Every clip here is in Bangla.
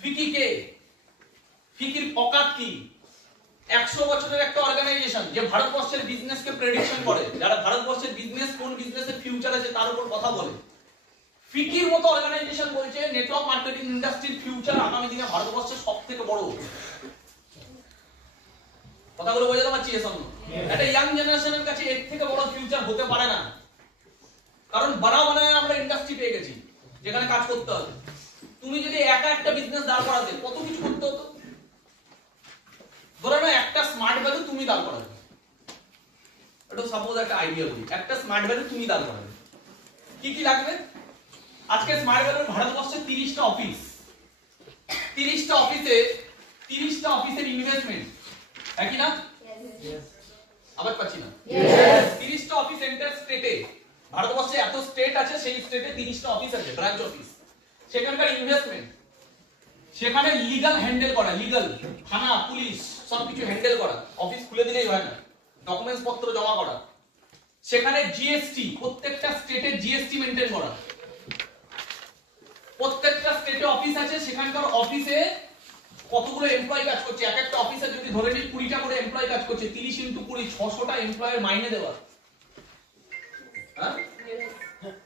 ফিকি কে? ফিকির অকাত কি? 100 বছরের একটা অর্গানাইজেশন যে ভারতবর্ষের বিজনেসকে প্রেডিকশন করে, যারা ভারতবর্ষের বিজনেস কোন বিজনেসের ফিউচার আছে তার উপর কথা বলে। ফিকির মতো অর্গানাইজেশন বলছে নেটওয়ার্ক মার্কেটিং ইন্ডাস্ট্রির ফিউচার আগামী দিনে ভারতবর্ষের সবথেকে বড়। কথাগুলো বোঝাতে পারছি? এর সঙ্গে একটা ইয়াং জেনারেশনের কাছে এর থেকে বড় ফিউচার হতে পারে না, কারণ বানায় আমরা ইন্ডাস্ট্রি পেয়ে গেছি যেখানে কাজ করতে হবে। তুমি যদি একা একটা বিজনেস দাঁড় করাতে কত কিছু করতে হতো। ধরো না একটা স্মার্ট ভ্যালু তুমি দাঁড় করাবে, এটা সাপোজ একটা আইডিয়া বলি, একটা স্মার্ট ভ্যালু তুমি দাঁড় করাবে, কি কি লাগবে? আজকে স্মার্ট ভ্যালুর ভারতবর্ষে 30টা অফিস, 30টা অফিসের ইনভেস্টমেন্ট একই না? আবার পাচ্ছি না। 30টা অফিস এন্টার স্টেটে, ভারতবর্ষে এত স্টেট আছে, সেই স্টেটে 30টা অফিস আছে, ব্রাঞ্চ অফিস। সেখানকার ইনভেস্টমেন্ট, সেখানে লিগ্যাল হ্যান্ডেল করা, লিগ্যাল থানা পুলিশ সবকিছু হ্যান্ডেল করা, অফিস খুলে দিলেই হয় না, ডকুমেন্টস পত্র জমা করা। সেখানে জিএসটি, প্রত্যেকটা স্টেটে জিএসটি মেইনটেইন করা। প্রত্যেকটা স্টেটে অফিস আছে, সেখানকার অফিসে কতগুলো এমপ্লয়ি কাজ করছে, এক একটা অফিসে যদি ধরে নিই 20টা করে এমপ্লয়ি কাজ করছে, 30 × 20 600টা এমপ্লয়ের মাইনে দেওয়া।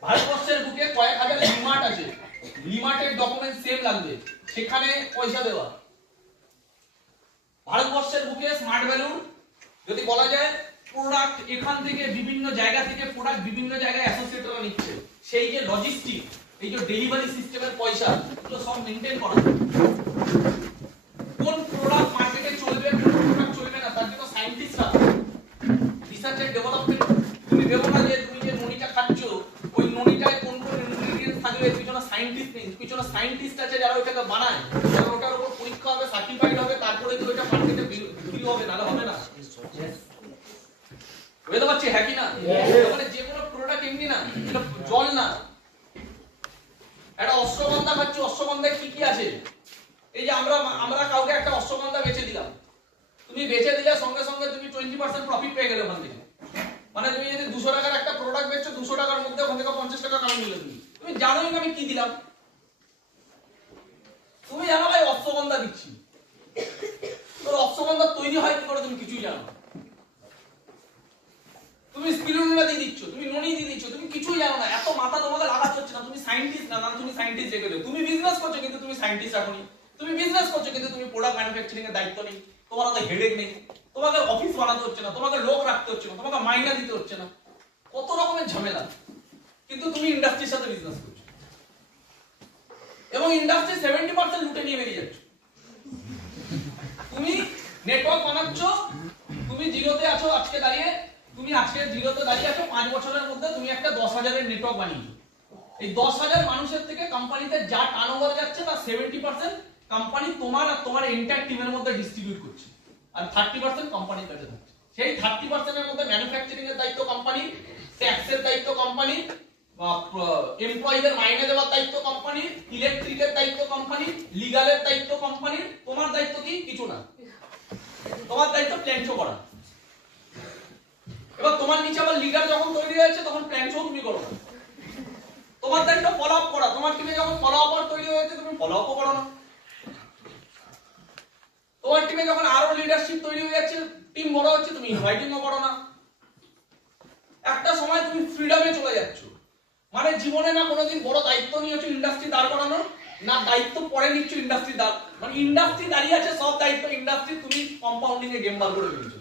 ভারতবর্ষের বুকে কয়েক হাজার লিমার্ট আছে, লিমার্টের ডকুমেন্ট সেম লাগবে, সেখানে পয়সা দেওয়া। ভারতবর্ষের বুকে স্মার্ট ভ্যালু যদি বলা যায় প্রোডাক্ট এখান থেকে বিভিন্ন জায়গা থেকে প্রোডাক্ট বিভিন্ন জায়গায় অ্যাসোসিয়েটরা নিচ্ছে, সেই যে লজিস্টিক, এই যে ডেলিভারি সিস্টেমের পয়সা, এগুলো সব মেইনটেইন করা। কোন প্রোডাক্ট মার্কেটে চলবে, কোন প্রোডাক্ট চলবে না, তার জন্য সায়েন্টিস্টরা, রিসার্চ এন্ড ডেভেলপমেন্ট। তুমি ভেবো না যে তুমি যে ননিটা খাচ্ছ ওই ননিটায় কোন কোন ইনগ্রেডিয়েন্টস থাকবে, পিছনে সায়েন্টিস্ট নেই, পিছনে সায়েন্টিস্ট আছে যারা ওটাকে বানায়, যারা ওটার উপর পরীক্ষা হবে, সার্টিফাইড হবে, তারপরে কি ওটা মার্কেটে বিক্রি হবে, নালে হবে না। বুঝতে পারছি? হ্যাঁ কি না? মানে যে কোনো প্রোডাক্ট এমনি না, এটা জল না। একটা অশ্বগন্ধা খাচ্ছি, অশ্বগন্ধায় কি কি আছে? এই যে আমরা কাউকে একটা অশ্বগন্ধা বেচে দিলাম, তুমি বেচে দিলে সঙ্গে সঙ্গে তুমি 20% প্রফিট পেয়ে গেলে ওখান থেকে। মানে তুমি যদি 200 টাকার একটা প্রোডাক্ট বেচছো, 200 টাকার মধ্যে ওখান থেকে 50 টাকা কামাই নিলে তুমি জানোই না আমি কি দিলাম। তুমি জানো ভাই অশ্বগন্ধা দিচ্ছি, তোর অশ্বগন্ধা তৈরি হয় কি করে তুমি কিছুই জানো না। তুমি স্পিরুলিনা দিয়ে দিচ্ছ, তুমি ননি দিয়ে দিচ্ছ, তুমি কিছুই জানো না। এত মাথা তোমাকে লাগাতে হচ্ছে না, তুমি সায়েন্টিস্ট না, তুমি সায়েন্টিস্ট রেখে দেও। তুমি বিজনেস করছো কিন্তু তুমি সায়েন্টিস্ট রাখোনি, তুমি বিজনেস করছো কিন্তু তুমি প্রোডাক্ট ম্যানুফ্যাকচারিং এর দায়িত্ব নেই, তোমার হাতে হেডেক নেই, তোমাকে অফিস বানাতে হচ্ছে না, তোমাকে লোক রাখতে হচ্ছে না, তোমাকে মাইনা দিতে হচ্ছে না, কত রকমের ঝামেলা। কিন্তু তুমি ইন্ডাস্ট্রির সাথে বিজনেস করছো এবং ইন্ডাস্ট্রি 70% লুটে নিয়ে বেরিয়ে যাচ্ছ। তুমি নেটওয়ার্ক বানাচ্ছ, তুমি জিরোতে আছো আজকে দাঁড়িয়ে, তুমি আজকে জিরোতে দাঁড়িয়ে আছো, 5 বছরের মধ্যে তুমি একটা 10,000-এর নেটওয়ার্ক বানিয়েছো। এই 10,000 মানুষের থেকে কোম্পানিতে যা টার্নওভার যাচ্ছে তার 70% কোম্পানি তোমার আর তোমার এন্টায়ার টিমের মধ্যে ডিস্ট্রিবিউট করছে, আর 30% কোম্পানির কাছে থাকছে। সেই 30% এর মধ্যে ম্যানুফ্যাকচারিং এর দায়িত্ব কোম্পানি, ট্যাক্সের দায়িত্ব কোম্পানি, এমপ্লয়িদের মাইনে দেওয়ার দায়িত্ব কোম্পানি, ইলেকট্রিকের দায়িত্ব কোম্পানি, লিগ্যালের দায়িত্ব কোম্পানি। তোমার দায়িত্ব কি? কিছু না, তোমার দায়িত্ব প্ল্যান শো করা। এবার তোমার নিচে আবার লিডার যখন তৈরি হয়েছে তখন প্ল্যান শো তুমি করো না, তোমার দায়িত্ব ফলো আপ করা। তোমার টিমে যখন ফলো আপ তৈরি হয়েছে তুমি ফলো আপও করো না। তোমার টিমে যখন আরো লিডারশিপ তৈরি হয়ে যাচ্ছে, টিম বড় হচ্ছে, তুমি ইনভাইটিংও করো না। একটা সময় তুমি ফ্রিডমে চলে যাচ্ছ, মানে জীবনে না কোনোদিন বড় দায়িত্ব নিয়েছো ইন্ডাস্ট্রি দাঁড় করানো, না দায়িত্ব পরে নিচ্ছ ইন্ডাস্ট্রি দাঁড়, মানে ইন্ডাস্ট্রি দাঁড়িয়ে আছে, সব দায়িত্ব ইন্ডাস্ট্রি, তুমি কম্পাউন্ডিং এ গেম বার করে ফেলছো।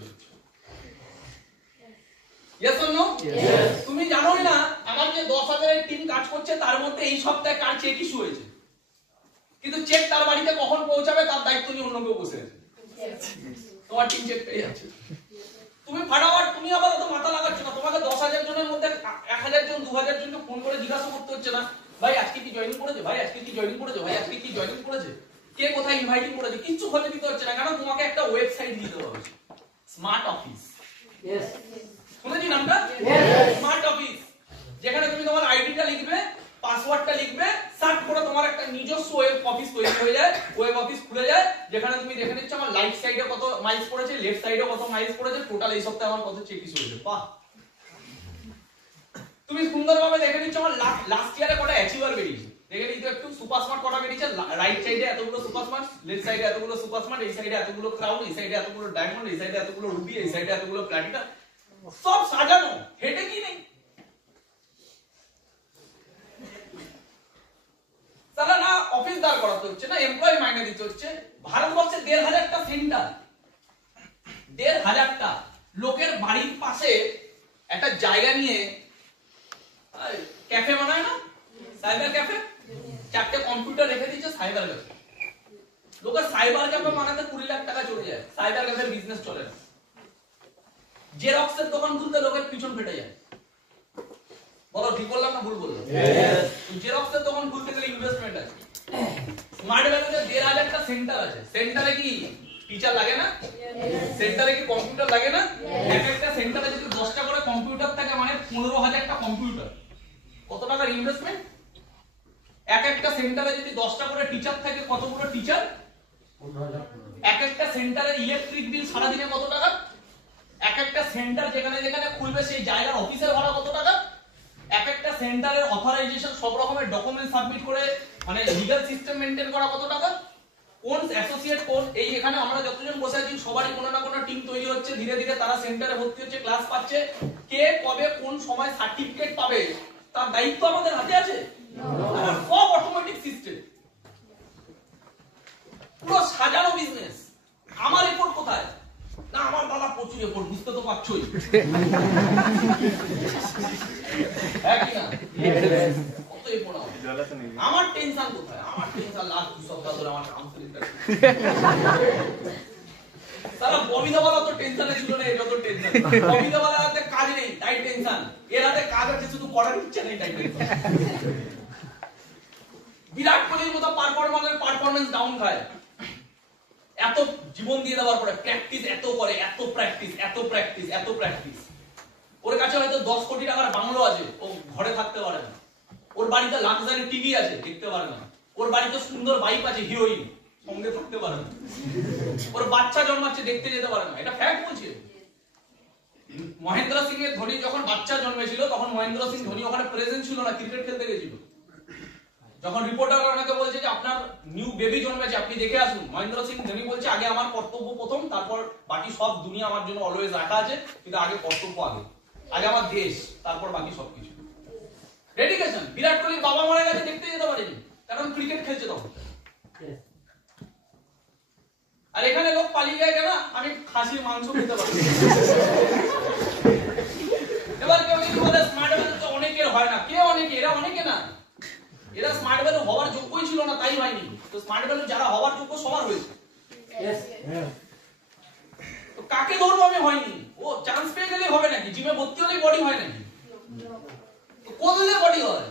Yes or no? Yes. তুমি জানোই না আমার যে 10,000-এর টিম কাজ করছে তার মধ্যে এই সপ্তাহে কার চেক ইস্যু হয়েছে, কিন্তু চেক তার বাড়িতে কখন পৌঁছাবে তার দায়িত্ব নিয়ে অন্য কেউ বসে আছে। তোমার টিম চেক পেয়ে যাচ্ছে, তুমি ফাটাফাট, তুমি আবার অত মাথা লাগাচ্ছ না। তোমাকে 10,000 জনের মধ্যে 1,000 জন 2,000 জনকে ফোন করে জিজ্ঞাসা করতে হচ্ছে না, ভাই আজকে কি জয়েনিং করেছে, ভাই আজকে কি জয়েনিং করেছে, ভাই আজকে কি জয়েনিং করেছে, কে কোথায় ইনভাইটিং করেছে, কিছু খোঁজ দিতে হচ্ছে না। কারণ তোমাকে একটা ওয়েবসাইট দিতে হবে, স্মার্ট অফিস। यस, শুনেছি নামটা? স্মার্ট অফিস, যেখানে তুমি তোমার আইডিটা লিখবে, পাসওয়ার্ডটা লিখবে, সার্চ করে তোমার একটা নিজস্ব ওয়েব অফিস তৈরি হয়ে যায়, ওয়েব অফিস খুলে যায়, যেখানে তুমি দেখে নিচ্ছ আমার রাইট সাইডে কত মাইলস পড়েছে, লেফট সাইডে কত মাইলস পড়েছে, টোটাল এই সপ্তাহে আমার কত চেক ইস্যু হয়েছে। বাহ, তুমি সুন্দরভাবে দেখে নিচ্ছ আমার লাস্ট ইয়ারে কত অ্যাচিভার বেরিয়েছে, দেখে নিতে একটু সুপার স্মার্ট কটা বেরিয়েছে, রাইট সাইডে এতগুলো সুপার স্মার্ট, লেফট সাইডে এতগুলো সুপার স্মার্ট, এই সাইডে এতগুলো ক্রাউন, এই সাইডে এতগুলো ডায়মন্ড, এই সাইডে এতগুলো রুবি, এই সাইডে এতগুলো প্ল্যাটিনাম, সব সাজানো, হেডে কি নেই। তাহলে না অফিস দাঁড় করাতে হচ্ছে, না এমপ্লয়ি মাইনে দিতে হচ্ছে। ভারতবর্ষে ১,৫০০টা সেন্টার, ১,৫০০টা লোকের বাড়ির পাশে একটা জায়গা নিয়ে ক্যাফে বানায় না, সাইবার ক্যাফে, 4টে কম্পিউটার রেখে দিচ্ছে সাইবার ক্যাফে। লোকের সাইবার ক্যাফে বানাতে 20 লাখ টাকা চলে যায়, সাইবার ক্যাফের বিজনেস চলে না। জেরক্সের দোকান খুলতে লোকের পিছন ফেটে যায়। বলো ঠিক বললাম না ভুল বললাম? জেরক্সের দোকান খুলতে গেলে ইনভেস্টমেন্ট আছে। স্মার্ট ভ্যালিতে ১,৫০০টা সেন্টার আছে, সেন্টারে কি টিচার লাগে না? সেন্টারে কি কম্পিউটার লাগে না? এক একটা সেন্টারে যদি 10টা করে কম্পিউটার থাকে মানে 15,০০০টা কম্পিউটার, কত টাকার ইনভেস্টমেন্ট? এক একটা সেন্টারে যদি 10টা করে টিচার থাকে, কতগুলো টিচার? এক একটা সেন্টারের ইলেকট্রিক বিল সারা দিনে কত টাকা? এক একটা সেন্টার যেখানে যেখানে খুলবে সেই জায়গার অফিসের ভাড়া কত টাকা? এক একটা সেন্টারের অথরাইজেশন, সব রকমের ডকুমেন্ট সাবমিট করে মানে লিগ্যাল সিস্টেম মেইনটেইন করা কত টাকা? কোন অ্যাসোসিয়েট কোর্স, এই এখানে আমরা যতজন বসে আছি সবারই কোনো না কোনো টিম তৈরি হচ্ছে, ধীরে ধীরে তারা সেন্টারে ভর্তি হচ্ছে, ক্লাস পাচ্ছে। কে কবে কোন সময় সার্টিফিকেট পাবে তার দায়িত্ব আমাদের হাতে আছে? সব অটোমেটিক সিস্টেম, পুরো সাজানো বিজনেস। আমার রিপোর্ট কোথায়? না আমার দাদা প্রচুর রিপোর্ট, বুঝতে তো পারছোই। আমার টেনশন কোথায়? আমার টেনশন লাখ 2 সপ্তাহ ধরে আমার কাউন্সিলিংটা। সারা ববিদাওয়ালা তো টেনশনে ছিল না, এটা তো টেনশন। ববিদাওয়ালার হাতে কাজ নেই তাই টেনশন, এর হাতে কাজ আছে শুধু করার ইচ্ছা নেই তাই টেনশন। বিরাট কোহলির মতো পারফরম্যান্স ডাউন খায়, এত জীবন দিয়ে দেওয়ার পরে প্র্যাকটিস এত করে, এত প্র্যাকটিস, এত প্র্যাকটিস, এত প্র্যাকটিস। ওর কাছে হয়তো 10 কোটি টাকার বাংলো আছে, ও ঘরে থাকতে পারে না। ওর বাড়িতে লাক্সারি টিভি আছে, দেখতে পারে না। ওর বাড়িতে সুন্দর বাইক আছে, হিরোইন, সঙ্গে থাকতে পারে না। ওর বাচ্চা জন্মাচ্ছে, দেখতে যেতে পারে না। এটা ফ্যাক্ট বলছে। মহেন্দ্র সিং এর ধোনি যখন বাচ্চা জন্মেছিল তখন মহেন্দ্র সিং ধোনি ওখানে প্রেজেন্ট ছিল না, ক্রিকেট খেলতে গেছিল। যখন রিপোর্টার ওনাকে বলছে যে আপনার নিউ বেবি জন্মেছে, আপনি দেখে আসুন, মহেন্দ্র সিং ধোনি বলছে আগে আমার কর্তব্য প্রথম, তারপর বাকি সব দুনিয়া আমার জন্য অলওয়েজ রাখা আছে, কিন্তু আগে কর্তব্য আগে, আগে আমার দেশ, তারপর বাকি সবকিছু। ডেডিকেশন। বিরাট কোহলির বাবা মারা গেছে, দেখতে যেতে পারেনি, কারণ ক্রিকেট খেলছে তখন। আর এখানে লোক পালিয়ে যায় কেন? আমি খাসির মাংস খেতে পারি। এবার কেউ যদি বলে স্মার্ট ভ্যালু তো অনেকের হয় না, কে অনেকে? এরা অনেকে না, এরা স্মার্ট ভ্যালু হওয়ার যোগ্যই ছিল না, তাই হয়নি। তো স্মার্ট ভ্যালু যারা হওয়ার যোগ্য সবার হয়েছে। তো কাকে ধরবো আমি? হয়নি। ও চান্স পেয়ে গেলেই হবে নাকি? জিমে ভর্তি হলেই বডি হয় নাকি? তো করলে বডি হয়,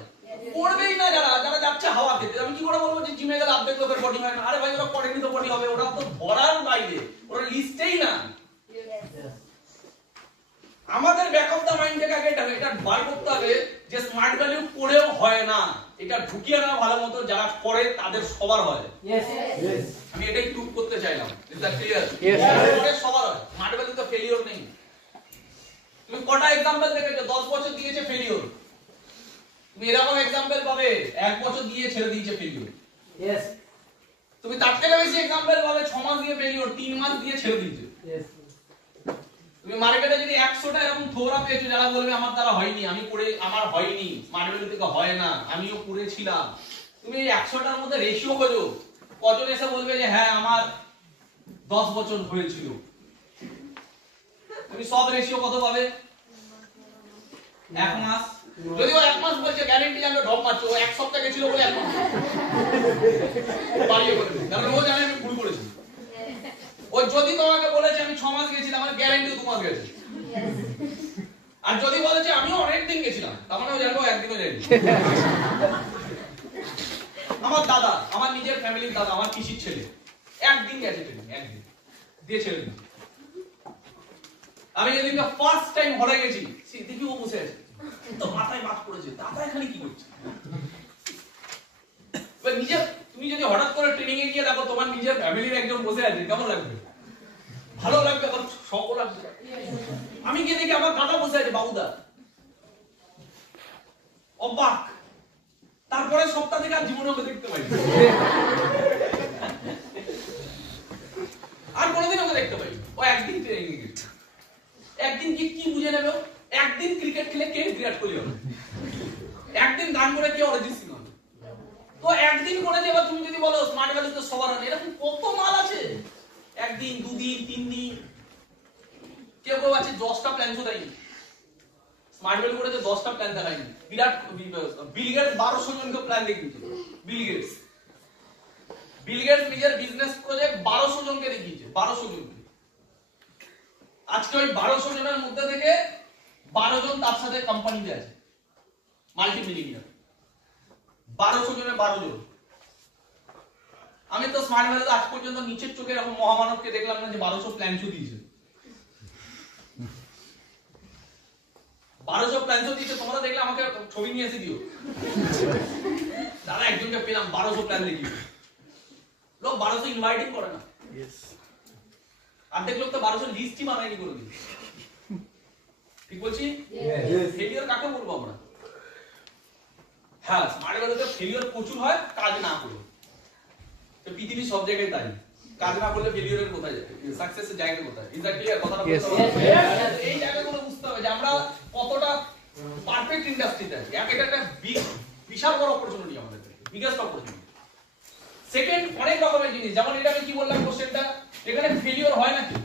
করবেই না যারা যারা যাচ্ছে হাওয়া খেতে। আমি কি করে বলবো যে জিমে গেলে অর্ধেক লোকের বডি হয় না? আরে ভাই ওরা করেনি তো বডি হবে, ওরা তো ধরার বাইরে, ওরা লিস্টেই না। আমাদের ব্যাক অফ দা মাইন্ড থেকে আগে এটা বার করতে হবে যে স্মার্ট ভ্যালু পড়েও হয় না, এটা ঢুকিয়ে না ভালো মতো, যারা করে তাদের সবার হয়। আমি এটাই প্রুভ করতে চাইলাম। Is that clear? করে সবার হয়, স্মার্ট ভ্যালু তো ফেলিওর নেই। তুমি কটা एग्जांपल দেখেছো 10 বছর দিয়েছে ফেলিওর? তুমি এরকম एग्जांपल পাবে 1 বছর দিয়ে ছেড়ে দিয়েছে ফেলিওর। তুমি তার থেকে বেশি एग्जांपल পাবে 6 মাস দিয়ে ফেলিওর, 3 মাস দিয়ে ছেড়ে দিয়েছে। তুমি মার্কেটে যদি 100টা এরকম থোড়া পেয়েছো যারা বলবে আমার দ্বারা হয়নি, আমি করে আমার হয়নি, স্মার্ট ভ্যালু থেকে হয় না, আমিও করেছিলাম। তুমি এই 100টার মধ্যে রেশিও খোঁজো, কজন এসে বলবে যে হ্যাঁ আমার 10 বছর হয়েছিল। তুমি সব রেশিও কত পাবে? 1 মাস। যদি ও 1 মাস বলছে, গ্যারান্টি জানবে ঢপ মারছে, ও 1 সপ্তাহ গেছিল বলে 1 মাস বাড়িয়ে বলবে, কারণ ও জানে আমি ভুল করেছি। ও যদি তোমাকে বলেছে আমি 6 মাস গেছিলাম, আমার গ্যারান্টি 2 মাস গেছে। আর যদি বলেছে আমিও অনেক দিন গেছিলাম, তার মানে ও জানবে ও একদিনও যায়নি। আমার দাদা, আমার নিজের ফ্যামিলির দাদা, আমার পিসির ছেলে একদিন গেছে, একদিন দিয়ে ছেড়ে দিয়েছে। আমি যেদিন ফার্স্ট টাইম ঘরে গেছি, দেখি ও বসে আছে, তো মাথায় বাজ পড়েছে, দাদা এখানে কি করছে? নিজে তুমি যদি হঠাৎ করে ট্রেনিং এ গিয়ে দেখো তোমার নিজের ফ্যামিলির একজন বসে আছে, কেমন লাগবে? ভালো লাগবে, আবার শকও লাগবে। আমি গিয়ে দেখি আমার দাদা বসে আছে, বাবুদা, অবাক। তারপরে সপ্তাহ থেকে আর জীবনে ওকে দেখতে পাই আর কোনোদিন ওকে দেখতে পাই। ও একদিন ট্রেনিং এ গেছে, একদিন কি বুঝে নেবে, একদিন ক্রিকেট খেলে কে বিরাট কোহলি হবে, একদিন গান করে কে অরিজিৎ সিং হবে। তো একদিন করে যে তুমি যদি বলো স্মার্ট ভ্যালু তো সবার হয়, এরকম কত মাল আছে, একদিন, দুদিন, 3 দিন, কেউ কেউ আছে 10টা প্ল্যান দেয়নি। স্মার্ট ভ্যালু করেছে 10টা প্ল্যান দেখায়নি। বিরাট বিল গেটস 1200 জনকে প্ল্যান দেখিয়েছে। বিল গেটস নিজের বিজনেস প্রজেক্ট 1200 জনকে দেখিয়েছে, 1200 জনকে। আজকে ওই 1200 জনের মধ্যে থেকে 12 জন তার সাথে কোম্পানিতে আছে, মাল্টি মিলিয়নিয়ার। 1200 জনে 12 জন। আমি তো স্মার্ট ভ্যালু আজ পর্যন্ত নিচের চোখে এরকম মহামানবকে দেখলাম না যে 1200 প্ল্যান দিয়েছে। 1200 প্ল্যান দিয়েছে, তোমরা দেখলে আমাকে ছবি নিয়ে এসে দিও, দাদা একজনকে পেলাম 1200 প্ল্যান দেখিয়ে। লোক 1200 ইনভাইটিং করে না, অর্ধেক লোক তো 1200 লিস্টই বানায়নি কোনোদিন। ঠিক বলছি? ফেলিওর কাকে বলবো আমরা? হ্যাঁ, স্মার্ট ভ্যালুতে ফেলিওর প্রচুর হয় কাজ না করে। তো পৃথিবী সব জায়গায় তাই, কাজ না করলে ফেলিওরের কোথায় যায়, সাকসেসের জায়গা কোথায়? Is that clear? কথাটা বুঝতে হবে। এই জায়গাগুলো বুঝতে হবে যে আমরা কতটা পারফেক্ট ইন্ডাস্ট্রিতে আছি। এটা একটা বিশাল বড় অপরচুনিটি আমাদের, বিগেস্ট অপরচুনিটি। সেকেন্ড, অনেক রকমের জিনিস, যেমন এটা আমি কি বললাম কোশ্চেনটা, এখানে ফেলিওর হয় নাকি?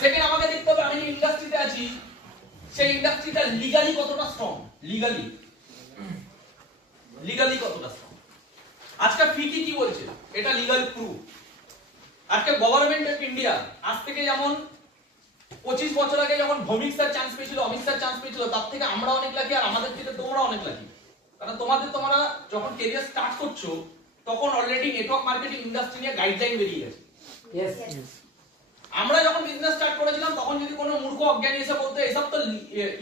সেকেন্ড, আমাকে দেখতে হবে আমি যে ইন্ডাস্ট্রিতে আছি সেই ইন্ডাস্ট্রিটা লিগালি কতটা স্ট্রং, লিগালি কতটা স্ট্রং। আজকে ফিকি কি বলছে, এটা লিগাল প্রুফ। আজকে গভর্নমেন্ট অফ ইন্ডিয়া আজ থেকে যেমন 25 বছর আগে যখন ভৌমিক স্যার চান্স পেয়েছিল, অমিত স্যার চান্স পেয়েছিল, তার থেকে আমরা অনেক লাকি, আর আমাদের থেকে তোমরা অনেক লাকি। কারণ তোমরা যখন ক্যারিয়ার স্টার্ট করছো তখন অলরেডি নেটওয়ার্ক মার্কেটিং ইন্ডাস্ট্রি নিয়ে গাইডলাইন বেরিয়ে গেছে। আমরা যখন বিজনেস স্টার্ট করেছিলাম তখন যদি কোনো মূর্খ অজ্ঞানী এসে বলতো এসব তো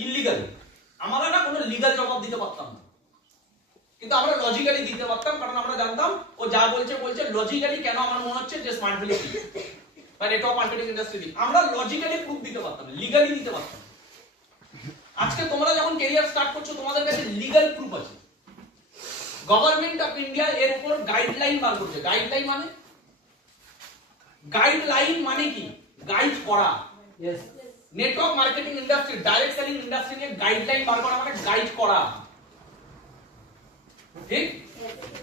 ইল্লিগাল, আমরা না কোনো লিগাল জবাব দিতে পারতাম না, কিন্তু আমরা লজিক্যালি দিতে পারতাম। কারণ আমরা জানতাম ও যা বলছে লজিক্যালি। কেন আমার মনে হচ্ছে যে স্মার্ট ভ্যালু বা নেটওয়ার্ক মার্কেটিং ইন্ডাস্ট্রি, আমরা লজিক্যালি প্রুফ দিতে পারতাম, লিগালি দিতে পারতাম। আজকে তোমরা যখন ক্যারিয়ার স্টার্ট করছো তোমাদের কাছে লিগাল প্রুফ আছে। গভর্নমেন্ট অফ ইন্ডিয়া এর উপর গাইডলাইন বার করছে। গাইডলাইন মানে কি? গাইড করা। Network marketing industry, direct selling industry নিয়ে গাইডলাইন বার করা মানে গাইড করা, ঠিক?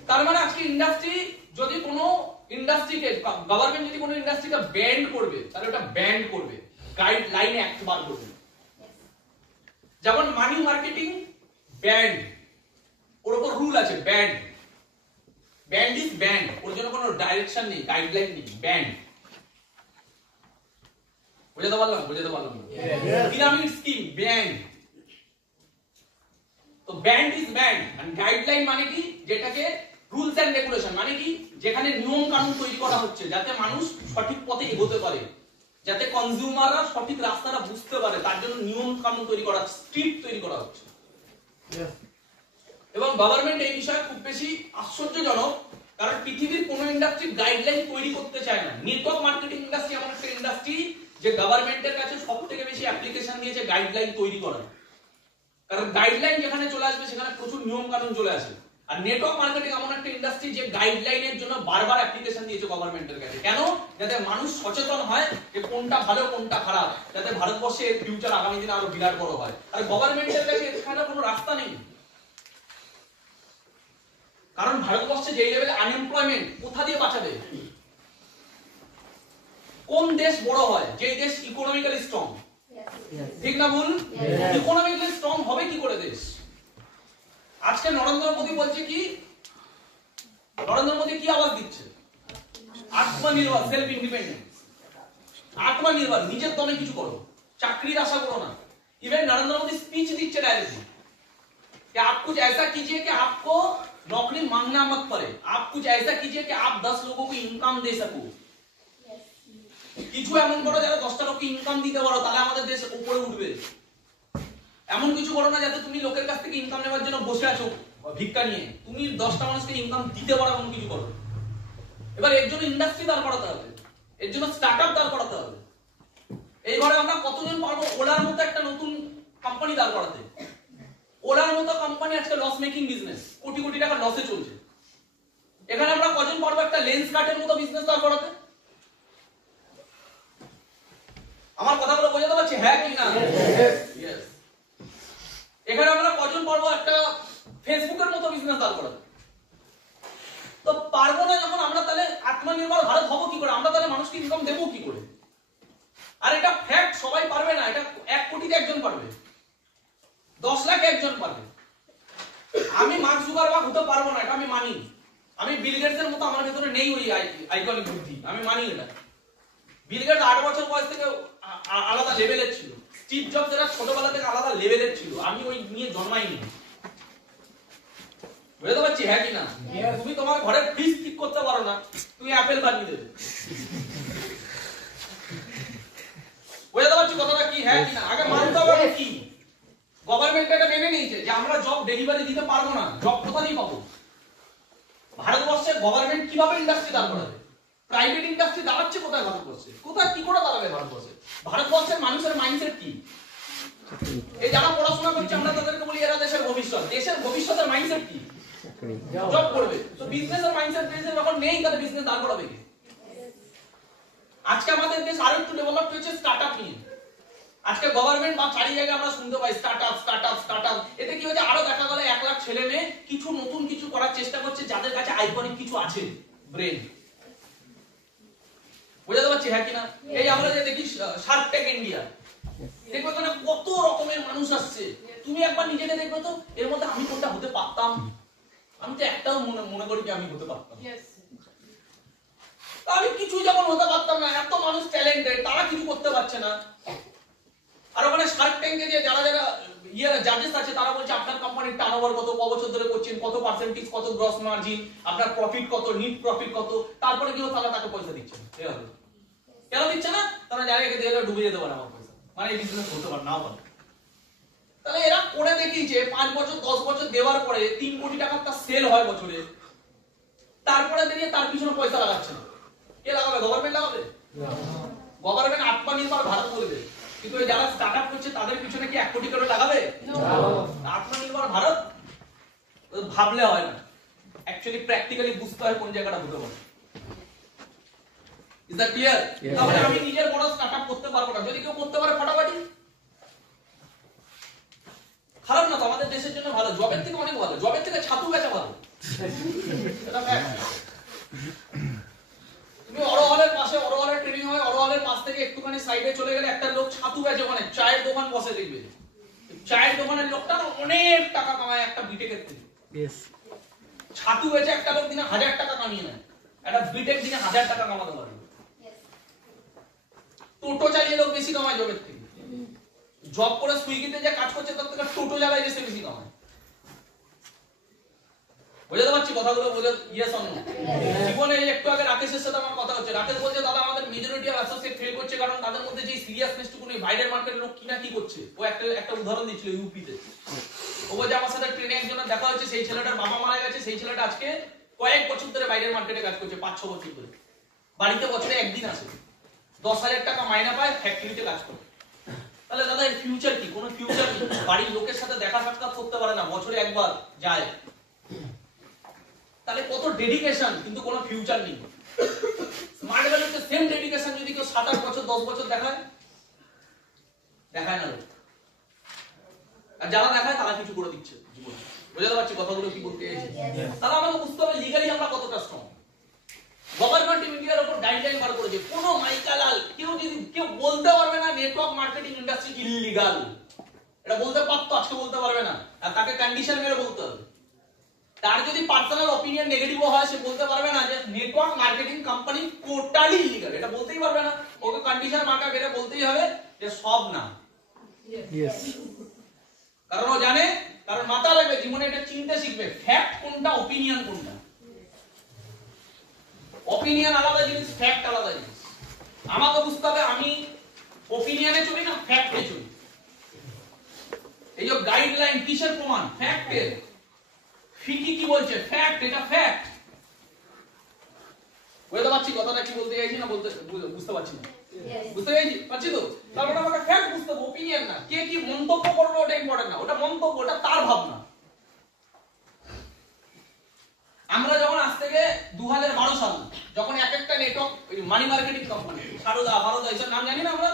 তার মানে আজকে ইন্ডাস্ট্রি যদি কোনো ইন্ডাস্ট্রিকে, গভর্নমেন্ট যদি কোনো ইন্ডাস্ট্রিকে ব্যান্ড করবে তাহলে ওটা ব্যান্ড করবে, গাইডলাইন অ্যাক্ট বার করবে। যেমন মানি মার্কেটিং ব্যান্ড, ওর উপর রুল আছে, ব্যান্ড ইজ ব্যান্ড, ওর জন্য কোনো ডাইরেকশন নেই, গাইডলাইন নেই, ব্যান্ড। বুঝাতে পারলাম? Pyramid scheme banned. তো banned is banned, and guideline মানে কি? যেটাকে রুলস এন্ড রেগুলেশন মানে কি? যেখানে নিয়ম কানুন তৈরি করা হচ্ছে যাতে মানুষ সঠিক পথে এগোতে পারে, যাতে কনজিউমাররা সঠিক রাস্তাটা বুঝতে পারে, তার জন্য নিয়ম কানুন তৈরি করা, স্ট্রিপ তৈরি করা হচ্ছে। এবং গভর্নমেন্ট এই বিষয়ে খুব বেশি আশ্চর্যজনক, কারণ পৃথিবীর কোন ইন্ডাস্ট্রি গাইডলাইন তৈরি করতে চায় না। নেটওয়ার্ক মার্কেটিং ইন্ডাস্ট্রি এমন একটা ইন্ডাস্ট্রি যে গভর্নমেন্টের কাছে সবথেকে বেশি অ্যাপ্লিকেশন দিয়েছে গাইডলাইন তৈরি করার। কারণ গাইডলাইন যেখানে চলে আসবে সেখানে প্রচুর নিয়ম কানুন চলে আসে। আর নেটওয়ার্ক মার্কেটিং এমন একটা ইন্ডাস্ট্রি যে গাইডলাইনের জন্য বারবার অ্যাপ্লিকেশন দিয়েছে গভর্নমেন্টের কাছে। কেন? যাতে মানুষ সচেতন হয় যে কোনটা ভালো কোনটা খারাপ, যাতে ভারতবর্ষে এর ফিউচার আগামী দিনে আরো বিরাট বড় হয়। আর গভর্নমেন্টের কাছে এখানে কোনো রাস্তা নেই, কারণ ভারতবর্ষে যেই লেভেলে আনএমপ্লয়মেন্ট, কোথা দিয়ে বাঁচাবে? কোন দেশ বড় হয়? যেই দেশ ইকোনমিক্যালি স্ট্রং, ঠিক না ভুল? ইকোনমিক্যালি স্ট্রং হবে কি করে দেশ? আজকে নরেন্দ্র মোদী বলছে কি, নরেন্দ্র মোদী কি আওয়াজ দিচ্ছে? আত্মনির্ভর, সেলফ ইন্ডিপেন্ডেন্স, আত্মনির্ভর, নিজের দমে কিছু করো, চাকরির আশা করো না। इवन नरेंद्र मोदी स्पीच दीजिए डायरेक्टली कि आप कुछ ऐसा कीजिए कि आपको नौकरी मांगना मत पड़े, आप कुछ ऐसा कीजिए कि आप 10 लोगों को इनकम दे सको। কিছু এমন করো যাতে 10টা লোককে ইনকাম দিতে পারো, তাহলে আমাদের দেশ উপরে উঠবে। এমন কিছু করো না যাতে তুমি লোকের কাছ থেকে ইনকাম নেওয়ার জন্য বসে আছো ভিক্ষা নিয়ে, তুমি 10টা মানুষকে ইনকাম দিতে পারো এমন কিছু করো। এবার এর জন্য ইন্ডাস্ট্রি দাঁড় করাতে হবে, এর জন্য স্টার্টআপ দাঁড় করাতে হবে। এইবারে আমরা কতজন পারবো ওলার মতো একটা নতুন কোম্পানি দাঁড় করাতে? ওলার মতো কোম্পানি আজকে loss making business, crore crore টাকা লসে চলছে। এখানে আমরা কজন পারবো একটা লেন্স কাটের মতো বিজনেস দাঁড় করাতে? আমার কথাগুলো বোঝাতে পারছি হ্যাঁ কি না? Yes. এখানে আমরা কজন পারবো একটা ফেসবুকের মতো বিজনেস দাঁড় করাতে? তো পারবো না যখন আমরা, তাহলে আত্মনির্ভর ভারত হবো কি করে? আমরা তাহলে মানুষকে ইনকাম দেবো কি করে? আর এটা ফ্যাক্ট, সবাই পারবে না। এটা 1 কোটিতে একজন পারবে, 10 লাখ একজন পারবে। আমি মার্ক জুকারবার্গ হতে পারবো না, এটা আমি মানি। আমি বিল গেটসের মতো আমার ভেতরে নেই ওই আইকনিক বুদ্ধি, আমি মানি এটা। বিল গেটস 8 বছর বয়স থেকে আলাদা লেভেলের ছিল, স্টিভ জবস এরা ছোটবেলা থেকে আলাদা লেভেলের ছিল। আমি ওই নিয়ে জন্মাইনি। বুঝতে পারছি হ্যাঁ কি না? তুমি তোমার ঘরের ফ্রিজ ঠিক করতে পারো না, তুমি অ্যাপেল বানিয়ে দেবে। বুঝতে পারছি কথাটা কি হ্যাঁ কি না? আগে মানতে হবে কি গভর্নমেন্ট এটা মেনে নিয়েছে যে আমরা জব ডেলিভারি দিতে পারবো না। জব কোথায় পাবো? ভারতবর্ষের গভর্নমেন্ট কিভাবে ইন্ডাস্ট্রি দাঁড় করাবে? প্রাইভেট ইন্ডাস্ট্রি দাঁড়াচ্ছে কোথায় ভারতবর্ষে? কোথায় কি করে দাঁড়াবে ভারতবর্ষে? ভারতবর্ষের মানুষের মাইন্ডসেট কি? এই যারা পড়াশোনা করছে আমরা তাদেরকে বলি এরা দেশের ভবিষ্যৎ। দেশের ভবিষ্যতের মাইন্ডসেট কি? জব করবে। তো বিজনেসের মাইন্ডসেট দেশে যখন নেই, তাহলে বিজনেস দাঁড় করাবে কে? আজকে আমাদের দেশ আরো একটু ডেভেলপ হয়েছে স্টার্টআপ নিয়ে। আজকে গভর্নমেন্ট বা চারি জায়গায় আমরা শুনতে পাই স্টার্টআপ স্টার্টআপ স্টার্টআপ। এতে কি হচ্ছে? আরো দেখা গেল 1 লাখ ছেলে মেয়ে কিছু নতুন কিছু করার চেষ্টা করছে, যাদের কাছে আইকনিক কিছু আছে, ব্রেন। বুঝতে পারছি হ্যাঁ কিনা? এই আমরা যে দেখি শার্ক ট্যাঙ্ক ইন্ডিয়া, দেখবে ওখানে কত রকমের মানুষ আসছে। তুমি একবার নিজেকে দেখবে তো, এর মধ্যে আমি কোনটা হতে পারতাম? আমি তো একটাও মনে করি যে আমি হতে পারতাম। আমি কিছু যখন হতে পারতাম না, এত মানুষ ট্যালেন্টেড, তারা কিছু করতে পারছে না। আর ওখানে শার্ক ট্যাঙ্কে যে যারা জাজেস আছে, তারা বলছে আপনার কোম্পানির টার্নওভার কত, ক বছর ধরে করছেন, কত পার্সেন্টেজ, কত গ্রস মার্জিন, আপনার প্রফিট কত, নিট প্রফিট কত। তারপরে কি তারা তাকে পয়সা দিচ্ছে না। কেন দিচ্ছে না? তারা জায়গায় দিয়ে ডুবে যেতে পারে আমার পয়সা, মানে এই বিজনেস হতে পারে নাও পারে। তাহলে এরা করে দেখিয়েছে 5 বছর 10 বছর দেওয়ার পরে 3 কোটি টাকার তার সেল হয় বছরে। তারপরে দাঁড়িয়ে তার পিছনে পয়সা লাগাচ্ছে না। কে লাগাবে? গভর্নমেন্ট লাগাবে? গভর্নমেন্ট আত্মনির্ভর ভারত বলবে, কিন্তু যারা স্টার্টআপ করছে তাদের পিছনে কি 1 কোটি করে লাগাবে? আত্মনির্ভর ভারত ভাবলে হয় না, অ্যাকচুয়ালি প্র্যাকটিক্যালি বুঝতে হয় কোন জায়গাটা হতে পারে। Is that clear? তাহলে আমি নিজের বড় স্টার্টআপ করতে পারবো না। যদি কেউ করতে পারে ফাটাফাটি, খারাপ না তো, আমাদের দেশের জন্য ভালো। জবের থেকে অনেক ভালো, জবের থেকে ছাতু বেচা ভালো। এটা ফ্যাক্ট। তুমি অরোহলের পাশে, অরোহলের ট্রেনিং হয়, অরোহলের পাশ থেকে একটুখানি সাইডে চলে গেলে একটা লোক ছাতু বেচে, ওখানে চায়ের দোকান বসে, দেখবে চায়ের দোকানের লোকটা অনেক টাকা কামায় একটা বিটেকের থেকে। ছাতু বেচে একটা লোক দিনে 1000 টাকা কামিয়ে নেয়, একটা বিটেক দিনে 1000 টাকা কামাতে পারে। টোটো চালিয়ে লোক বেশি কামায় জবের থেকে। জব করে সুইগিতে যে কাজ করছে তার থেকে টোটো চালায় বেশি কামায়। বুঝতে পারছি কথাগুলো? বুঝে ইয়েস অন নো? জীবনে একটু আগে রাকেশের সাথে আমার কথা হচ্ছে, রাকেশ বলছে দাদা আমাদের মেজরিটি অফ অ্যাসোসিয়েট ফেল করছে কারণ তাদের মধ্যে যে সিরিয়াসনেসটুকু নেই। বাইরের মার্কেটের লোক কি না কি করছে। ও একটা উদাহরণ দিচ্ছিল ইউপিতে। ও বলছে আমার সাথে ট্রেনে একজনের দেখা হচ্ছে, সেই ছেলেটার বাবা মারা গেছে, সেই ছেলেটা আজকে কয়েক বছর ধরে বাইরের মার্কেটে কাজ করছে, 5-6 বছর ধরে। বাড়িতে বছরে একদিন আসে, 10,000 টাকা মাইনা পায়, ফ্যাক্টরিতে কাজ করে। তাহলে দাদা এর ফিউচার কি? কোনো ফিউচার নেই। বাড়ির লোকের সাথে দেখা সাক্ষাৎ করতে পারে না, বছরে একবার যায়। তাহলে কত ডেডিকেশন, কিন্তু কোনো ফিউচার নেই। স্মার্ট ভ্যালুতে সেম ডেডিকেশন যদি কেউ 7-8 বছর 10 বছর দেখায় না লোক। আর যারা দেখায় তারা কিছু করে দিচ্ছে জীবনে। বুঝতে পারছি কথাগুলো কি বলতে চাইছি? তাহলে আমাকে বুঝতে হবে লিগালি আমরা কতটা স্ট্রং। গভর্নমেন্ট ইন্ডিয়ার উপর গাইডলাইন বার করেছে, কোনো মাইকালাল কেউ বলতে পারবে না নেটওয়ার্ক মার্কেটিং ইন্ডাস্ট্রি ইলিগাল। এটা বলতে পারতো, আজকে বলতে পারবে না। আর তাকে কন্ডিশন মেরে বলতে হবে। তার যদি পার্সোনাল অপিনিয়ন নেগেটিভ হয়, সে বলতে পারবে না যে network marketing company totally illegal. এটা বলতেই পারবে না। ওকে কন্ডিশন মার্কা বেরে বলতেই হবে যে সব না। কারণ ও জানে, কারণ মাথা লাগবে জীবনে, এটা চিনতে শিখবে ফ্যাক্ট কোনটা, অপিনিয়ন কোনটা। অপিনিয়ন আলাদা জিনিস, ফ্যাক্ট আলাদা জিনিস। আমাকে বুঝতে হবে আমি অপিনিয়নে চলি না ফ্যাক্টে চলি। এই যে গাইডলাইন কিসের প্রমাণ? ফ্যাক্টের। ফিকি কি বলছে? ফ্যাক্ট, এটা ফ্যাক্ট। বুঝতে পারছি কথাটা কি বলতে চাইছি না? বুঝতে পারছি না। বুঝতে পারছি তো? তার মানে আমাকে ফ্যাক্ট বুঝতে হবে, ওপিনিয়ন না। কে কি মন্তব্য করবে ওটা ইম্পর্টেন্ট না, ওটা মন্তব্য, ওটা তার ভাবনা। আমরা যখন আজ থেকে 2012 সাল যখন এক একটা network money marketing company Saradha Bharat এইসব নাম জানি না আমরা,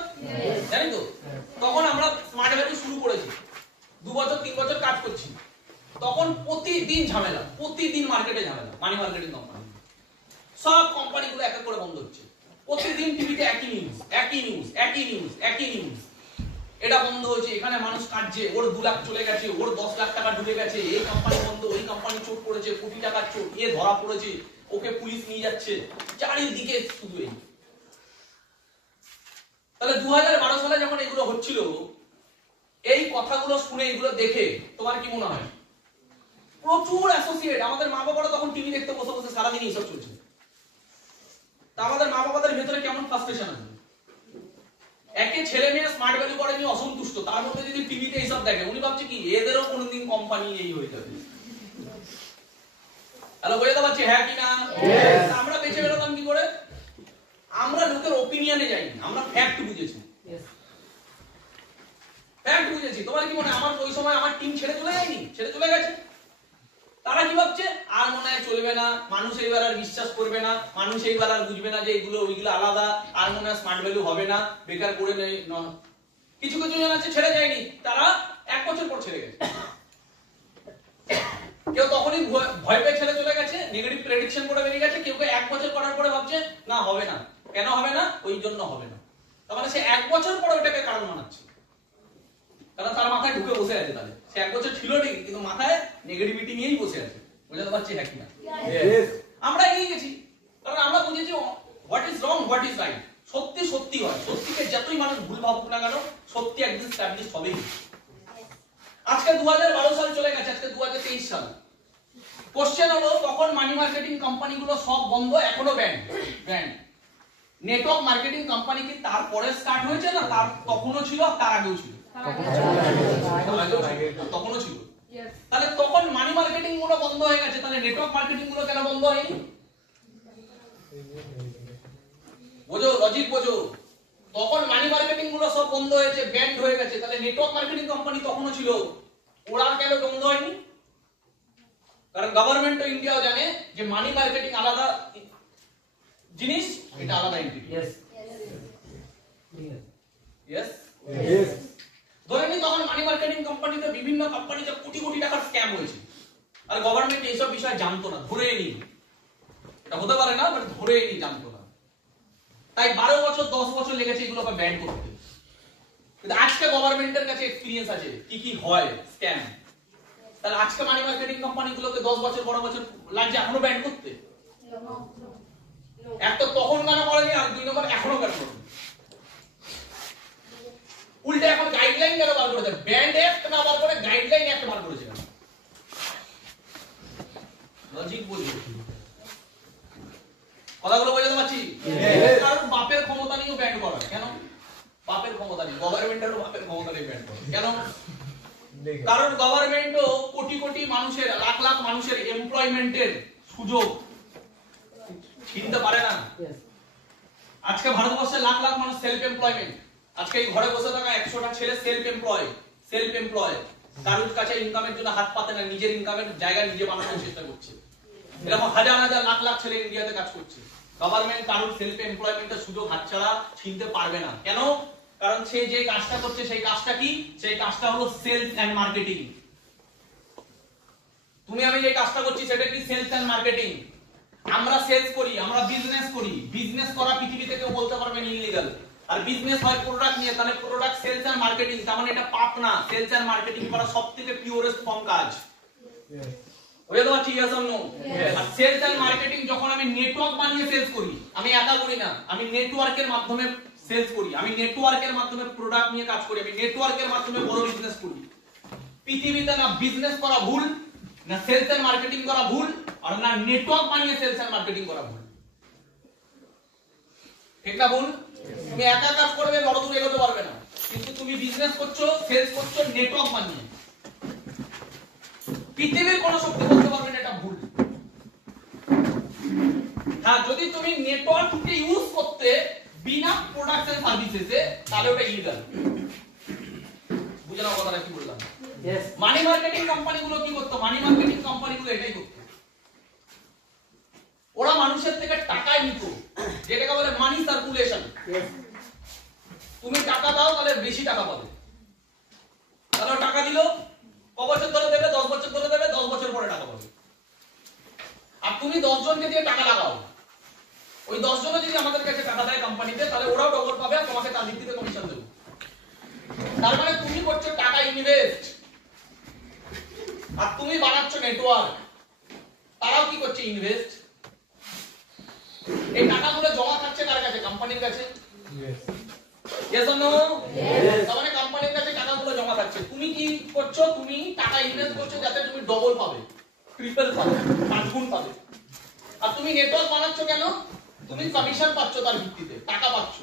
জানি তো, তখন আমরা স্মার্ট ভ্যালু শুরু করেছি, 2 বছর 3 বছর কাজ করছি। তখন প্রতিদিন ঝামেলা, প্রতিদিন মার্কেটে ঝামেলা, মানি মার্কেটিং কোম্পানি সব কোম্পানিগুলো এক এক করে বন্ধ হচ্ছে। প্রতিদিন টিভিতে একই নিউজ, একই নিউজ, একই নিউজ, একই নিউজ। এটা বন্ধ হয়েছে, এখানে মানুষ কাটছে, ওর 2 লাখ চলে গেছে, ওর 10 লাখ টাকা ডুবে গেছে, এই কোম্পানি বন্ধ, ওই কোম্পানি চোট পড়েছে, কোটি টাকার চোট, এ ধরা পড়েছে, ওকে পুলিশ নিয়ে যাচ্ছে, চারিদিকে শুধু এই। তাহলে 2012 সালে যখন এগুলো হচ্ছিল, এই কথাগুলো শুনে, এগুলো দেখে তোমার কি মনে হয়? প্রচুর অ্যাসোসিয়েট, আমাদের মা বাবারা তখন টিভি দেখতে বসে বসে সারাদিন এইসব চলছে। তা আমাদের মা বাবাদের ভেতরে কেমন ফ্রাস্ট্রেশন আছে? একে ছেলে মেয়ে স্মার্ট ভ্যালু করে নিয়ে অসন্তুষ্ট, তার মধ্যে যদি টিভিতে এইসব দেখে, উনি ভাবছে কি এদেরও কোনোদিন কোম্পানি এই হয়ে যাবে। হ্যালো, বুঝতে পারছি হ্যাঁ কি না? আমরা বেঁচে বেরোলাম কি করে? আমরা লোকের ওপিনিয়নে যাইনি, আমরা ফ্যাক্ট বুঝেছি। ফ্যাক্ট বুঝেছি। তোমার কি মনে হয় আমার ওই সময় আমার টিম ছেড়ে চলে যায়নি? ছেড়ে চলে গেছে। তারা কি ভাবছে? আর মনে হয় চলবে না, মানুষ এইবার আর বিশ্বাস করবে না, মানুষ এইবার আর বুঝবে না যে এগুলো ওইগুলো আলাদা, আর মনে হয় স্মার্ট ভ্যালু হবে না, বেকার করে নেই। কিছু কিছু জন আছে ছেড়ে যায়নি, তারা 1 বছর পর ছেড়ে গেছে। কেউ তখনই ভয় পেয়ে ছেড়ে চলে গেছে, নেগেটিভ প্রেডিকশন করে বেরিয়ে গেছে। কেউ 1 বছর করার পরে ভাবছে না হবে না। কেন হবে না? ওই জন্য হবে না। তার মানে সে 1 বছর পরে ওটাকে কারণ মানাচ্ছে, কারণ তার মাথায় ঢুকে বসে আছে। তাহলে সে 1 বছর ছিল ঠিকই, কিন্তু মাথায় নেগেটিভিটি নিয়েই বসে আছে। বুঝতে পারছি হ্যাঁ কিনা? আমরা এগিয়ে গেছি, কারণ আমরা বুঝেছি what is wrong, what is right. সত্যি সত্যি হয়, সত্যিকে যতই মানুষ ভুল ভাবুক না কেন, সত্যি একদিন স্ট্যাবলিশ হবেই। আজকে 2012 সাল চলে গেছে, আজকে 2023 সাল। কোশ্চেন হলো, তখন মানি মার্কেটিং কোম্পানিগুলো সব বন্ধ, এখনো ব্যান্ড। নেটওয়ার্ক মার্কেটিং কোম্পানি কি তারপরে স্টার্ট হয়েছে না তার তখনও ছিল, তার আগেও ছিল? তখনও ছিল। তাহলে তখন মানি মার্কেটিং গুলো বন্ধ হয়ে গেছে, তাহলে নেটওয়ার্ক মার্কেটিং গুলো কেন বন্ধ হয়নি? বোঝো, লজিক বোঝো। তখন মানি মার্কেটিং গুলো সব বন্ধ হয়েছে, ব্যান্ড হয়ে গেছে, তাহলে নেটওয়ার্ক মার্কেটিং কোম্পানি তখনও ছিল, ওরা কেন বন্ধ হয়নি? কারণ গভর্নমেন্ট অফ ইন্ডিয়াও জানে যে মানি মার্কেটিং আলাদা জিনিস, এটা আলাদা এন্টিটি। ইয়েস ধরে নি তখন মানি মার্কেটিং কোম্পানিতে বিভিন্ন কোম্পানিতে কোটি কোটি টাকার স্ক্যাম হয়েছে, আর গভর্নমেন্ট এইসব বিষয় জানতো না, ধরেই নি। এটা হতে পারে না, বাট ধরেই নি, জানতো না। তাই 12 বছর 10 বছর লেগেছে এগুলোকে ব্যান করতে। কিন্তু আজকে গভর্নমেন্টের কাছে এক্সপেরিয়েন্স আছে কি কি হয় স্ক্যাম। তাহলে আজকে মানি মার্কেটিং কোম্পানিগুলোকে 10 বছর 12 বছর লাগছে এখনো ব্যান করতে? এক তো তখন কেন করেনি, আর 2 নম্বর এখনো কেন করেনি? উল্টে এখন গাইডলাইন কেন বার করেছে? ব্যান্ড অ্যাক্ট না বার করে গাইডলাইন অ্যাক্ট বার করেছে। লজিক বুঝো, কথাগুলো বোঝাতে পারছি? কারণ বাপের ক্ষমতা নিয়েও ব্যান্ড করা। কেন বাপের ক্ষমতা নেই? গভর্নমেন্টেরও বাপের ক্ষমতা নেই ব্যান্ড করা। কেন? কারণ গভর্নমেন্টও কোটি কোটি মানুষের, লাখ লাখ মানুষের এমপ্লয়মেন্টের সুযোগ কিনতে পারে না। আজকে ভারতবর্ষে লাখ লাখ মানুষ সেলফ এমপ্লয়মেন্ট। আজকে এই ঘরে বসে থাকা 100টা ছেলে সেলফ এমপ্লয়, কারোর কাছে ইনকামের জন্য হাত পাতে না, নিজের ইনকামের জায়গা নিজে বানানোর চেষ্টা করছে। এরকম হাজার হাজার লাখ লাখ ছেলে ইন্ডিয়াতে কাজ করছে। গভর্নমেন্ট কারোর সেলফ এমপ্লয়মেন্টের সুযোগ হাতছাড়া ছিনতে পারবে না। কেন? কারণ সে যে কাজটা করছে সেই কাজটা কি? সেই কাজটা হলো সেলস এন্ড মার্কেটিং। তুমি আমি যে কাজটা করছি সেটা কি? Sales and marketing. আমরা সেলস করি, আমরা বিজনেস করি। বিজনেস করা পৃথিবীতে কেউ বলতে পারবে না ইলিগাল। আর বিজনেস হয় প্রোডাক্ট নিয়ে, তাহলে প্রোডাক্ট সেলস এন্ড মার্কেটিং, তার মানে এটা পাপ না। সেলস এন্ড মার্কেটিং করা সবথেকে পিওরেস্ট ফর্ম কাজ। ওই তো ঠিক আছে নো? আর সেলস এন্ড মার্কেটিং যখন আমি নেটওয়ার্ক বানিয়ে সেলস করি, আমি একা করি না, আমি নেটওয়ার্কের মাধ্যমে সেলস করি, আমি নেটওয়ার্কের মাধ্যমে প্রোডাক্ট নিয়ে কাজ করি, আমি নেটওয়ার্কের মাধ্যমে বড় বিজনেস করি। পৃথিবীতে না বিজনেস করা ভুল, না সেলস এন্ড মার্কেটিং করা ভুল, আর না নেটওয়ার্ক বানিয়ে সেলস এন্ড মার্কেটিং করা ভুল। ঠিক না ভুল? তুমি একা কাজ করবে, বড় দূর এগোতে পারবে না। কিন্তু তুমি বিজনেস করছো, সেলস করছো নেটওয়ার্ক বানিয়ে, পৃথিবীর কোন শক্তি বলতে পারবে না এটা ভুল। হ্যাঁ, যদি তুমি নেটওয়ার্ককে ইউজ করতে বিনা প্রোডাক্ট এন্ড সার্ভিসেসে, তাহলে ওটা ইলিগাল। বুঝে নাও কথাটা কি বললাম। মানি মার্কেটিং কোম্পানিগুলো কি করতো? মানি মার্কেটিং কোম্পানিগুলো এটাই করতো, ওরা মানুষের থেকে টাকায় নিত, যেটাকে বলে মানি সার্কুলেশন। তুমি টাকা দাও তাহলে বেশি টাকা পাবে, তাহলে টাকা দিল, ক বছর ধরে দেবে? 10 বছর ধরে দেবে, 10 বছর পরে টাকা পাবে। আর তুমি 10 জনকে দিয়ে টাকা লাগাও, ওই 10 জনও যদি আমাদের কাছে টাকা দেয় কোম্পানিতে, তাহলে ওরাও ডবল পাবে আর তোমাকে তার ভিত্তিতে কমিশন দেবে। তার মানে তুমি করছো টাকা ইনভেস্ট, আর তুমি বানাচ্ছ নেটওয়ার্ক, তারাও কি করছে? ইনভেস্ট। এই টাকাগুলো জমা থাকছে কার কাছে? কোম্পানির কাছে। Yes or no? Yes. তার মানে কোম্পানির কাছে টাকাগুলো জমা থাকছে। তুমি কি করছো? তুমি টাকা ইনভেস্ট করছো যাতে তুমি ডবল পাবে, ট্রিপল পাবে, 5 গুণ পাবে। আর তুমি নেটওয়ার্ক বানাচ্ছো কেন? তুমি কমিশন পাচ্ছ, তার ভিত্তিতে টাকা পাচ্ছ।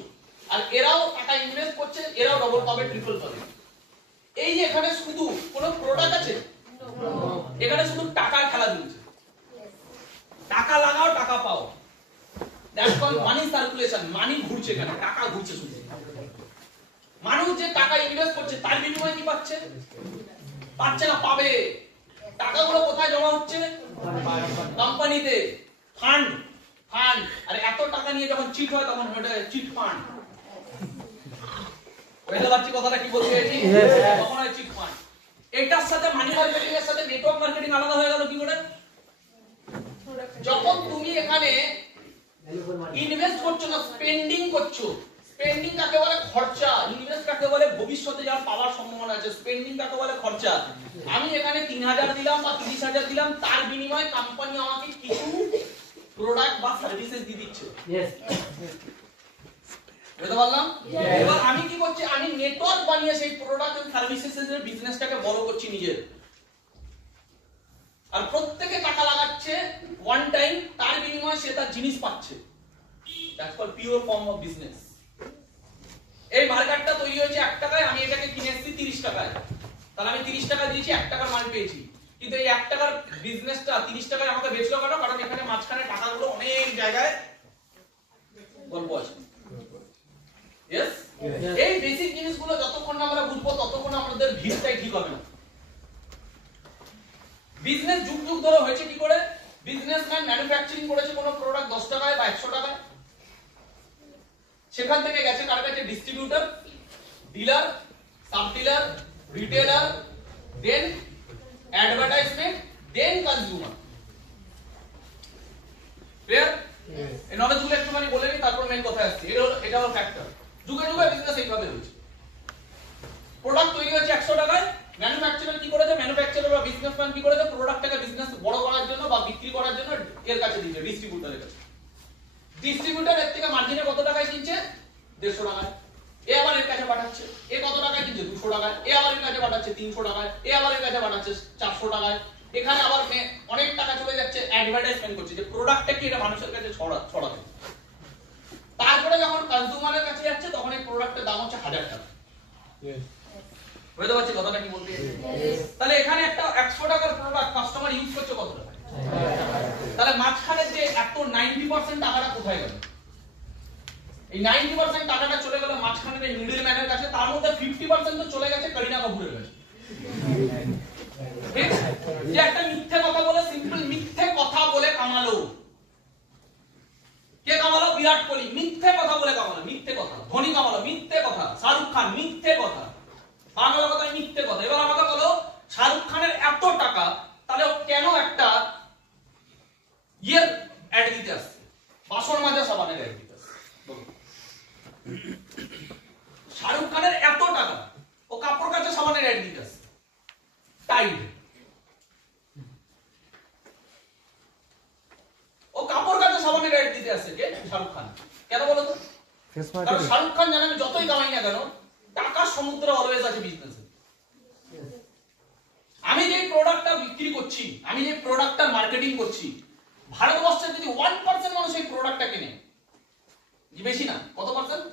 আর এরাও টাকা ইনভেস্ট করছে, এরাও ডবল পাবে, ট্রিপল পাবে। এই যে এখানে শুধু কোনো প্রোডাক্ট আছে? এখানে শুধু টাকার খেলা চলছে। টাকা লাগাও, টাকা পাও। That's called money circulation. Money ঘুরছে, এখানে টাকা ঘুরছে শুধু। মানুষ যে টাকা ইনভেস্ট করছে তার বিনিময়ে কি পাচ্ছে? পাচ্ছে না, পাবে। টাকাগুলো কোথায় জমা হচ্ছে? কোম্পানিতে। Fund, fund. আর এত টাকা নিয়ে যখন চিট হয় তখন ওটা চিট ফান্ড। বুঝতে পারছি কথাটা কি বলতে চাইছি? তখন হয় চিট ফান্ড। এটার সাথে মানি মার্কেটিং এর সাথে নেটওয়ার্ক মার্কেটিং আলাদা হয়ে গেল কি করে? যখন তুমি এখানে ইনভেস্ট করছো না, স্পেন্ডিং করছো। স্পেন্ডিং কাকে বলে? খরচা। ইনভেস্ট কাকে বলে? ভবিষ্যতে যার পাওয়ার সম্ভাবনা আছে। স্পেন্ডিং কাকে বলে? খরচা। আমি এখানে 3000 দিলাম বা 30000 দিলাম, তার বিনিময়ে কোম্পানি আমাকে কিছু প্রোডাক্ট বা সার্ভিসেস দিয়ে দিচ্ছে। বুঝতে পারলাম? এবার আমি কি করছি? আমি নেটওয়ার্ক বানিয়ে সেই প্রোডাক্ট এন্ড সার্ভিসেস এর বিজনেসটাকে বড় করছি নিজের। আর প্রত্যেকে টাকা লাগাচ্ছে ওয়ান টাইম, তার বিনিময়ে সে তার জিনিস পাচ্ছে। That's called pure form of business. এই মার্কেটটা তৈরি হয়েছে 1 টাকায়, আমি এটাকে কিনেছি 30 টাকায়। তাহলে আমি 30 টাকা দিয়েছি, 1 টাকার মাল পেয়েছি। কিন্তু এই 1 টাকার বিজনেসটা 30 টাকায় আমাকে বেচলো কেন? কারণ এখানে মাঝখানে টাকাগুলো অনেক জায়গায় গল্প আছে। यस, এই বেসিক জিনিসগুলো যতক্ষণ না আমরা বুঝবো ততক্ষণ আমাদের ভিতটাই ঠিক হবে না। বিজনেস যুগ যুগ ধরে হয়েছে কি করে? বিজনেসম্যান ম্যানুফ্যাকচারিং করেছে কোনো প্রোডাক্ট 10 টাকায় বা 100 টাকায়, সেখান থেকে গেছে কার কাছে? Distributor, dealer, sub dealer, retailer, then advertisement, then consumer. Clear? এই নলেজগুলো একটুখানি বলে নিই, তারপর মেইন কথা আসছে। এটা হলো ফ্যাক্টর। যুগে যুগে বিজনেস এইভাবে হয়েছে। প্রোডাক্ট তৈরি হয়েছে 100 টাকায়, ম্যানুফ্যাকচারার কি করেছে? ম্যানুফ্যাকচারার বা বিজনেসম্যান কি করেছে? প্রোডাক্টটাকে বিজনেস বড় করার জন্য বা বিক্রি করার জন্য এর কাছে দিয়েছে, ডিস্ট্রিবিউটরের কাছে। ডিস্ট্রিবিউটর এর থেকে মার্জিনে কত টাকায় কিনছে? 150 টাকায়। এ আবার এর কাছে পাঠাচ্ছে। এ কত টাকায় কিনছে? 200 টাকায়। এ আবার এর কাছে পাঠাচ্ছে 300 টাকায়। এ আবার এর কাছে পাঠাচ্ছে 400 টাকায়। এখানে আবার অনেক টাকা চলে যাচ্ছে অ্যাডভার্টাইজমেন্ট করছে যে প্রোডাক্টটা কি এটা মানুষের কাছে ছড়াবে। তারপরে যখন কনজিউমারের কাছে যাচ্ছে তখন এই প্রোডাক্টের দাম হচ্ছে 1000 টাকা। বুঝতে পারছি কথাটা কি বলতে? তাহলে এখানে একটা 100 টাকার প্রোডাক্ট কাস্টমার ইউজ করছে কত টাকা? তাহলে মাঝখানে যে এত 90% টাকাটা কোথায় গেল? এই 90% টাকাটা চলে গেল মাঝখানের এই মিডল ম্যানের কাছে। তার মধ্যে 50% তো চলে গেছে করিনা কাপুরের কাছে। যে একটা মিথ্যে কথা বলে, সিম্পল মিথ্যে কথা বলে কামালো। কে কামালো? বিরাট কোহলি। মিথ্যে কথা বলে কামালো, মিথ্যে কথা। ধোনি কামালো, মিথ্যে কথা। শাহরুখ খান, মিথ্যে কথা। বাংলা কথায় মিথ্যে কথা। এবার আমাকে বলো, শাহরুখ খানের এত টাকা, তাহলে কেন একটা ইয়ের অ্যাড দিতে আসছে? বাসন মাজা সাবানের অ্যাড দিতে আসছে। শাহরুখ খানের এত টাকা, ও কাপড় কাচা সাবানের অ্যাড দিতে আসছে। টাইড। ও কাপড় কাচা সাবানের অ্যাড দিতে আসছে কে? শাহরুখ খান। কেন বলো তো? কারণ শাহরুখ খান জানে আমি যতই কামাই না কেন, টাকার সমুদ্র অলওয়েজ আছে বিজনেসে। আমি যে প্রোডাক্টটা বিক্রি করছি, আমি যে প্রোডাক্টটা মার্কেটিং করছি, ভারতবর্ষে যদি 1% মানুষ এই প্রোডাক্টটা কেনে, বেশি না, কত পার্সেন্ট?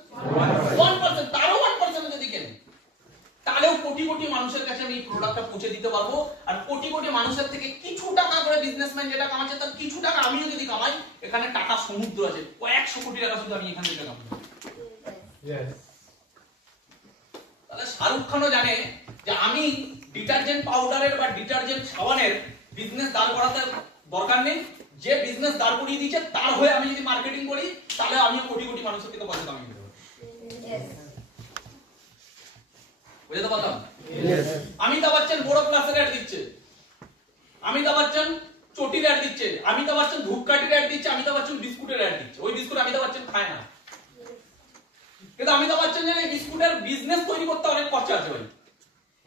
1%। তারও 1% যদি কেনে, তাহলেও কোটি কোটি মানুষের কাছে আমি এই প্রোডাক্টটা পৌঁছে দিতে পারবো। আর কোটি কোটি মানুষের থেকে কিছু টাকা করে বিজনেসম্যান যেটা কামাচ্ছে, তার কিছু টাকা আমিও যদি কামাই, এখানে টাকা সমুদ্র আছে। কয়েকশো কোটি টাকা শুধু আমি এখান থেকে কামাই। তাহলে শাহরুখ খানও জানে যে আমি ডিটারজেন্ট পাউডারের বা ডিটারজেন্ট সাবানের বিজনেস দাঁড় করাতে দরকার নেই, যে বিজনেস দাঁড় করিয়ে দিয়েছে তার হয়ে আমি যদি মার্কেটিং করি তাহলে আমিও কোটি কোটি মানুষের থেকে পয়সা কামিয়ে দেবো। বুঝতে পারলাম? অমিতাভ বচ্চন বড় ক্লাসের অ্যাড দিচ্ছে, অমিতাভ বচ্চন চটির অ্যাড দিচ্ছে, অমিতাভ বচ্চন ধূপকাঠির অ্যাড দিচ্ছে, অমিতাভ বচ্চন বিস্কুটের অ্যাড দিচ্ছে। ওই বিস্কুট অমিতাভ বচ্চন খায় না, কিন্তু অমিতাভ বচ্চন জানে বিস্কুটের বিজনেস তৈরি করতে অনেক খরচা আছে ভাই।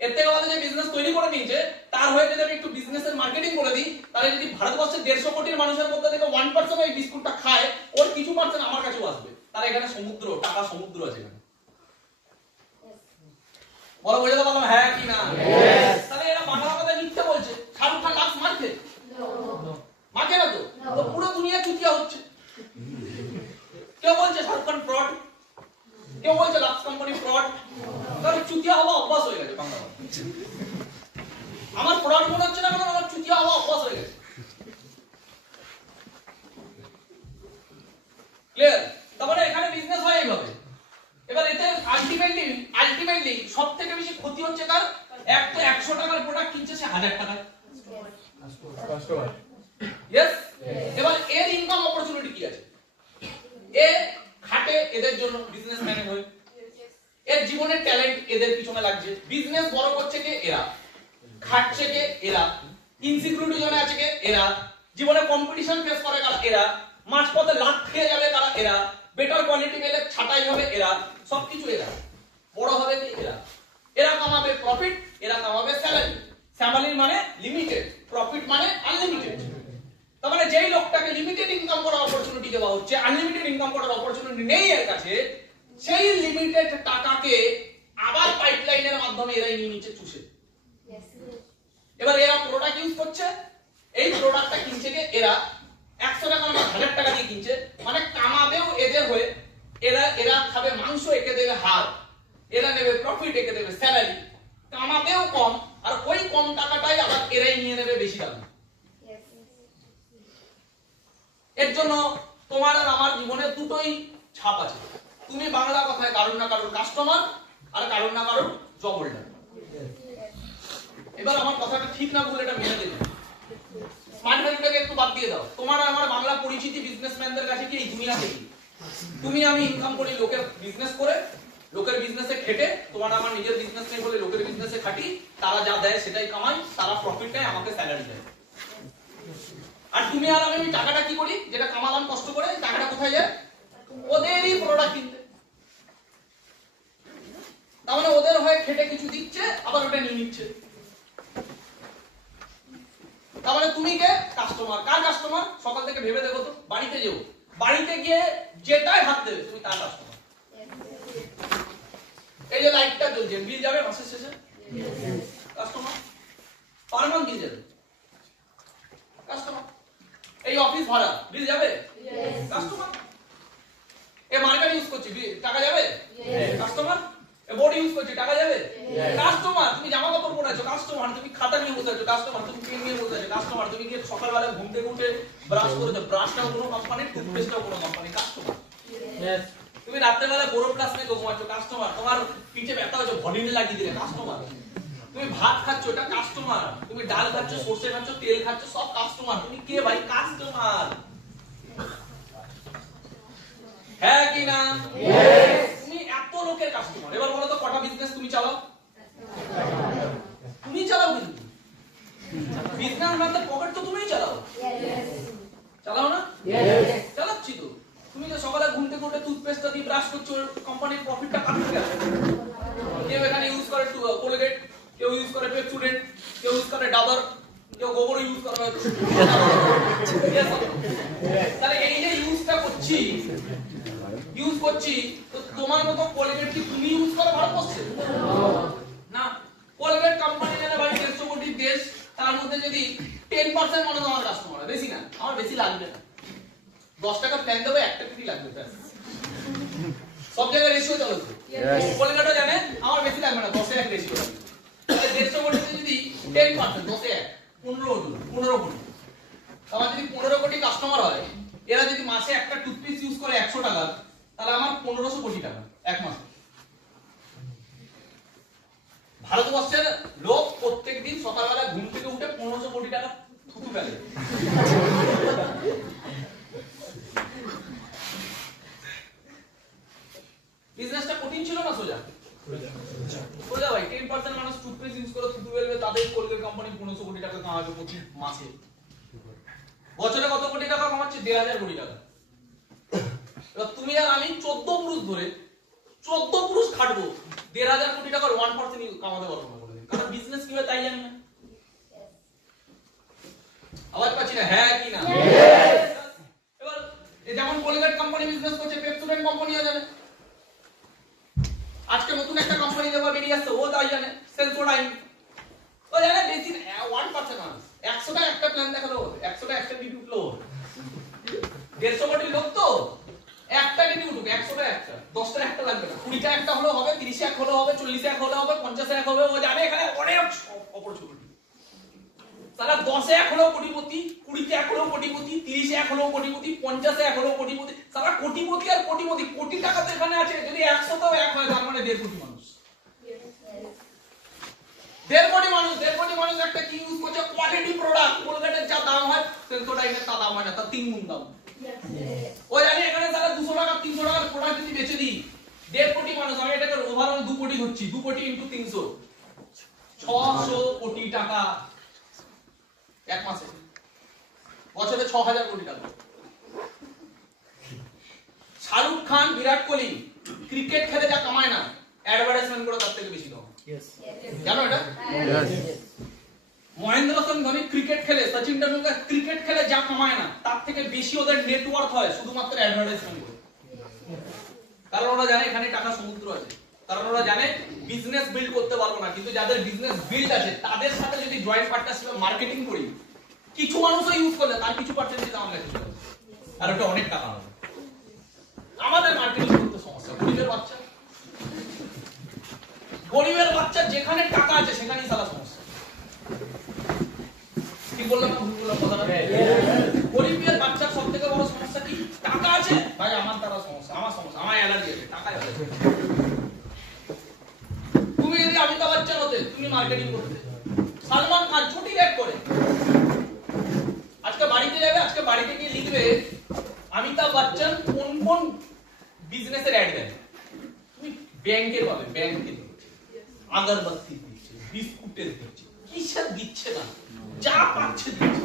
এর থেকে ভালো যে বিজনেস তৈরি করে নিয়েছে তার হয়ে যদি আমি একটু বিজনেসের মার্কেটিং করে দিই, তাহলে যদি ভারতবর্ষের 150 কোটির মানুষের মধ্যে থেকে 1% এই বিস্কুটটা খায়, ওর কিছু পার্সেন্ট আমার কাছেও আসবে। তার এখানে সমুদ্র, টাকা সমুদ্র আছে এখানে। বলো বুঝতে পারলাম? হ্যাঁ কি না? তাহলে এরা বাংলা কথা মিথ্যে বলছে। শাহরুখ খান লাক্স মারছে? মারছে না তো? তো পুরো দুনিয়া চুতিয়া হচ্ছে। কেউ বলছে শাহরুখ খান ফ্রড, কেউ বলছে লাক্স কোম্পানি ফ্রড। কারণ চুতিয়া হওয়া অভ্যাস হয়ে গেছে বাংলা। আমার ফ্রড মনে হচ্ছে না, কারণ আমার চুতিয়া হওয়া অভ্যাস হয়ে গেছে। ক্লিয়ার? তারপরে এখানে বিজনেস হয় এইভাবে। এবার এতে আলটিমেটলি সবথেকে বেশি ক্ষতি হচ্ছে কার? এক তো 100 টাকার প্রোডাক্ট কিনছে সে 1000 টাকায়। কাস্টমার। यस। এবার এর ইনকাম অপরচুনিটি কি আছে? এ খাটে এদের জন্য, বিজনেসম্যান হয়ে। এর জীবনের ট্যালেন্ট এদের পিছনে লাগছে। বিজনেস বড় করছে কে? এরা। খাটছে কে? এরা। ইনসিকিউরিটি জোনে আছে কে? এরা। জীবনে কম্পিটিশন ফেস করে কারা? এরা। মাঝপথে লাখ খেয়ে যাবে কারা? এরা। বেটার কোয়ালিটি পেলে ছাঁটাই হবে এরা। সবকিছু এরা। বড় হবে কি? এরা। এরা কামাবে প্রফিট, এরা কামাবে স্যালারি। স্যালারি মানে লিমিটেড, প্রফিট মানে আনলিমিটেড। তার মানে যেই লোকটাকে লিমিটেড ইনকাম করার অপরচুনিটি দেওয়া হচ্ছে, আনলিমিটেড ইনকাম করার অপরচুনিটি নেই এর কাছে, সেই লিমিটেড টাকাকে আবার পাইপলাইনের মাধ্যমে এরাই নিয়ে নিচ্ছে চুষে। এবার এরা প্রোডাক্ট ইউজ করছে, এই প্রোডাক্টটা কিনছে কে? এরা। 100 টাকা না 1000 টাকা দিয়ে কিনছে, মানে কামাবেও এদের হয়ে। এরা খাবে মাংস, একে দেবে হাড়। এরা নেবে প্রফিট, একে দেবে স্যালারি। কামাবেও কম, আর ওই কম টাকাটাই আবার এরাই নিয়ে নেবে বেশি দামে। এর জন্য তোমার আর আমার জীবনে দুটোই ছাপ আছে। তুমি বাংলা কথায় কারণ না কারণ কাস্টমার, আর কারণ না কারণ জব হোল্ডার। এবার আমার কথাটা ঠিক না বলে এটা মেনে দেবে। স্মার্ট ভ্যালুটাকে একটু বাদ দিয়ে দাও। তোমার আর আমার বাংলা পরিচিতি বিজনেসম্যানদের কাছে কি এই দুনিয়াতে কি? তুমি আমি ইনকাম করি লোকের বিজনেস করে, লোকের বিজনেসে খেটে। তোমার আমার নিজের বিজনেস নেই বলে লোকের বিজনেসে খাটি। তারা যা দেয় সেটাই কামাই, তারা প্রফিট দেয়, আমাকে স্যালারি দেয়। আর তুমি আর আমি টাকাটা কি করি? যেটা কামালাম কষ্ট করে, টাকাটা কোথায় যায়? ওদেরই প্রোডাক্ট কিনতে। তার মানে ওদের হয়ে খেটে কিছু দিচ্ছে, আবার ওটা নিয়ে নিচ্ছে। তার মানে তুমি কে? কাস্টমার। কার কাস্টমার? সকাল থেকে ভেবে দেখো তো, বাড়িতে যেও, বাড়িতে গিয়ে যেটাই হাত দেবে তুমি তার কাস্টমার। এই যে লাইটটা জ্বলছে, বিল যাবে মাসের শেষে? কাস্টমার। পার মান্থ বিল যাবে, কাস্টমার। এই অফিস ভাড়া বিল যাবে? কাস্টমার। এই মার্কেট ইউজ করছি, টাকা যাবে? কাস্টমার। এই বোর্ড ইউজ করছি, টাকা যাবে? কাস্টমার। তুমি জামা কাপড় পরে আছো, কাস্টমার। তুমি খাতা নিয়ে বসে আছো, কাস্টমার। তুমি পেন নিয়ে বসে আছো, কাস্টমার। তুমি গিয়ে সকালবেলা ঘুম থেকে উঠে ব্রাশ করেছো, ব্রাশটাও কোনো কোম্পানি, টুথপেস্টটাও কোনো কোম্পানি, কাস্টমার। তুমি রাত্রেবেলা বোরো প্লাস নিয়ে ঘুমাচ্ছো, কাস্টমার। তোমার পিঠে ব্যথা হচ্ছে, ভলিনি লাগিয়ে দিলে, কাস্টমার। তুমি ভাত খাচ্ছ, এটা কাস্টমার। তুমি ডাল খাচ্ছ, সরষে খাচ্ছ, তেল খাচ্ছ, সব কাস্টমার। তুমি কে ভাই? কাস্টমার। হ্যাঁ কি না? তুমি এত লোকের কাস্টমার। এবার বলো তো কটা বিজনেস তুমি চালাও? তুমি চালাও, কিন্তু বিজনেস মানে পকেট তো তুমিই চালাও। চালাও না? চালাচ্ছি তো। তুমি যে সকালে ঘুম থেকে উঠে টুথপেস্টটা দিয়ে ব্রাশ করছো, কোম্পানির প্রফিটটা কাট হয়ে গেছে। কেউ এখানে ইউজ করে কোলগেট, কেউ ইউজ করে পেপসুডেন্ট, কেউ ইউজ করে ডাবর, কেউ গোবর ইউজ করে। তাহলে এই যে ইউজটা করছি, তো তোমার মতো কোলগেট কি তুমি ইউজ করো ভারতবর্ষে? না। কোলগেট কোম্পানি জানে ভাই 150 কোটির দেশ, তার মধ্যে যদি 10% মানুষ আমার কাস্টমার হয়, বেশি না, আমার বেশি লাগবে না। 10 টাকা প্ল্যান দেবো, 1 টাকা কি লাগবে? সব জায়গায় রেশিও চলে। কোলগেটও জানে আমার বেশি লাগবে না, 10 এর 1 রেশিও লাগবে। তাহলে 150 কোটিতে যদি 10%, 10 এ 1, 15 কোটি। আমার যদি 15 কোটি কাস্টমার হয়, এরা যদি মাসে একটা টুথপেস্ট ইউজ করে 100 টাকা, তাহলে আমার 1500 কোটি টাকা। এক মাস। ভারতবর্ষের লোক প্রত্যেকদিন সকালবেলা ঘুম থেকে উঠে 1500 কোটি টাকা থুতু ফেলে। বিজনেসটা কঠিন ছিল না সোজা? সোজা ভাই। 10% মানুষ টুথপেস্ট ইউজ করে থুতু ফেলবে, তাদের কোলগেট কোম্পানি 1500 কোটি টাকা কামাবে প্রতি মাসে। বছরে কত কোটি টাকা কামাচ্ছে? 1000 কোটি টাকা। এবার তুমি আর আমি 14 পুরুষ ধরে 14 পুরুষ খাটবো, 1000 কোটি টাকার 1% কামাতে পারবো না বলে। কারণ বিজনেস কি হয় তাই জানি না। আওয়াজ পাচ্ছি না? হ্যাঁ কি না? এবার যেমন কোলগেট কোম্পানি বিজনেস করছে, পেপসোডেন্ট কোম্পানিও জানে। আজকে নতুন একটা কোম্পানি দেবা বেরিয়ে আসছে, ও তাই জানে। সেন্সোডাইন ও জানে। বেশি 1% মানুষ 100টা একটা প্ল্যান দেখালো, 100টা একটা ডিউটি উঠলো। 150 কোটি লোক তো একটা ডিউটি উঠুক, 100টা একটা, 10টা একটা লাগবে না। 20টা একটা হলো হবে, 30 এক হলো হবে, 40 এক হলো হবে, 50 এক হবে। ও জানে এখানে অনেক অপরচুনিটি। সারা 10 এক হলো কোটিপতি, 20 এক হলো কোটিপতি, 30 এক হলো কোটিপতি, 50 এক হলো কোটিপতি। সারা কোটিপতি আর কোটিপতি, কোটি টাকা তো এখানে আছে। যদি 100টাও এক হয় তার মানে 1.5 কোটি মানুষ। 1.5 কোটি মানুষ, 1.5 কোটি মানুষ একটা কি ইউজ করছে? Quality product. কোলগেটের যা দাম হয় সেন্সোডাইনের তা দাম হয় না, তার 3 গুণ দাম। ও জানি এখানে সারা 200 টাকা 300 টাকার প্রোডাক্ট যদি বেচে দিই, 1.5 কোটি মানুষ, আমি এটাকে ওভারঅল 2 কোটি ধরছি। 2 কোটি ইনটু 300, 600 কোটি টাকা এক মাসে। বছরে 6000 কোটি টাকা। শাহরুখ খান, বিরাট কোহলি ক্রিকেট খেলে যা কামায় না, অ্যাডভার্টাইজমেন্ট করে তার থেকে বেশি কামায়। জানো এটা? মহেন্দ্র সিং ধোনি ক্রিকেট খেলে, সচিন টেন্ডুলকার ক্রিকেট খেলে যা কামায় না, তার থেকে বেশি ওদের নেটওয়ার্ক হয় শুধুমাত্র অ্যাডভার্টাইজমেন্ট করে। কারণ ওরা জানে এখানে টাকা সমুদ্র আছে। কারণ ওরা জানে বিজনেস বিল্ড করতে পারবো না, কিন্তু যাদের বিজনেস বিল্ড আছে তাদের সাথে যদি জয়েন্ট পার্টনারশিপে মার্কেটিং করি, কিছু মানুষও ইউজ করলে তার কিছু পার্সেন্টেজ আমার কাছে চলে, আর ওটা অনেক টাকা হবে। আমাদের মার্কেটিং করতে সমস্যা। গরিবের বাচ্চা যেখানে টাকা আছে সেখানেই সারা সমস্যা। কি বললাম না? ভুল বললাম কথাটা? গরিবের বাচ্চার সবথেকে বড় সমস্যা কি? টাকা আছে ভাই, আমার দ্বারা সমস্যা, আমার সমস্যা, আমার অ্যালার্জি আছে, টাকায় আছে। তুমি যদি অমিতাভ বচ্চন হতে, তুমি মার্কেটিং করতে। সালমান খান ছুটি রেট করে আজকে বাড়িতে যাবে, আজকে বাড়িতে গিয়ে লিখবে অমিতাভ বচ্চন কোন কোন বিজনেসের অ্যাড দেন। তুমি ব্যাংকের পাবে, ব্যাংকের আগরবাতি দিচ্ছে, বিস্কুটের দিচ্ছে, কিসের দিচ্ছে না, যা পাচ্ছে দিচ্ছে।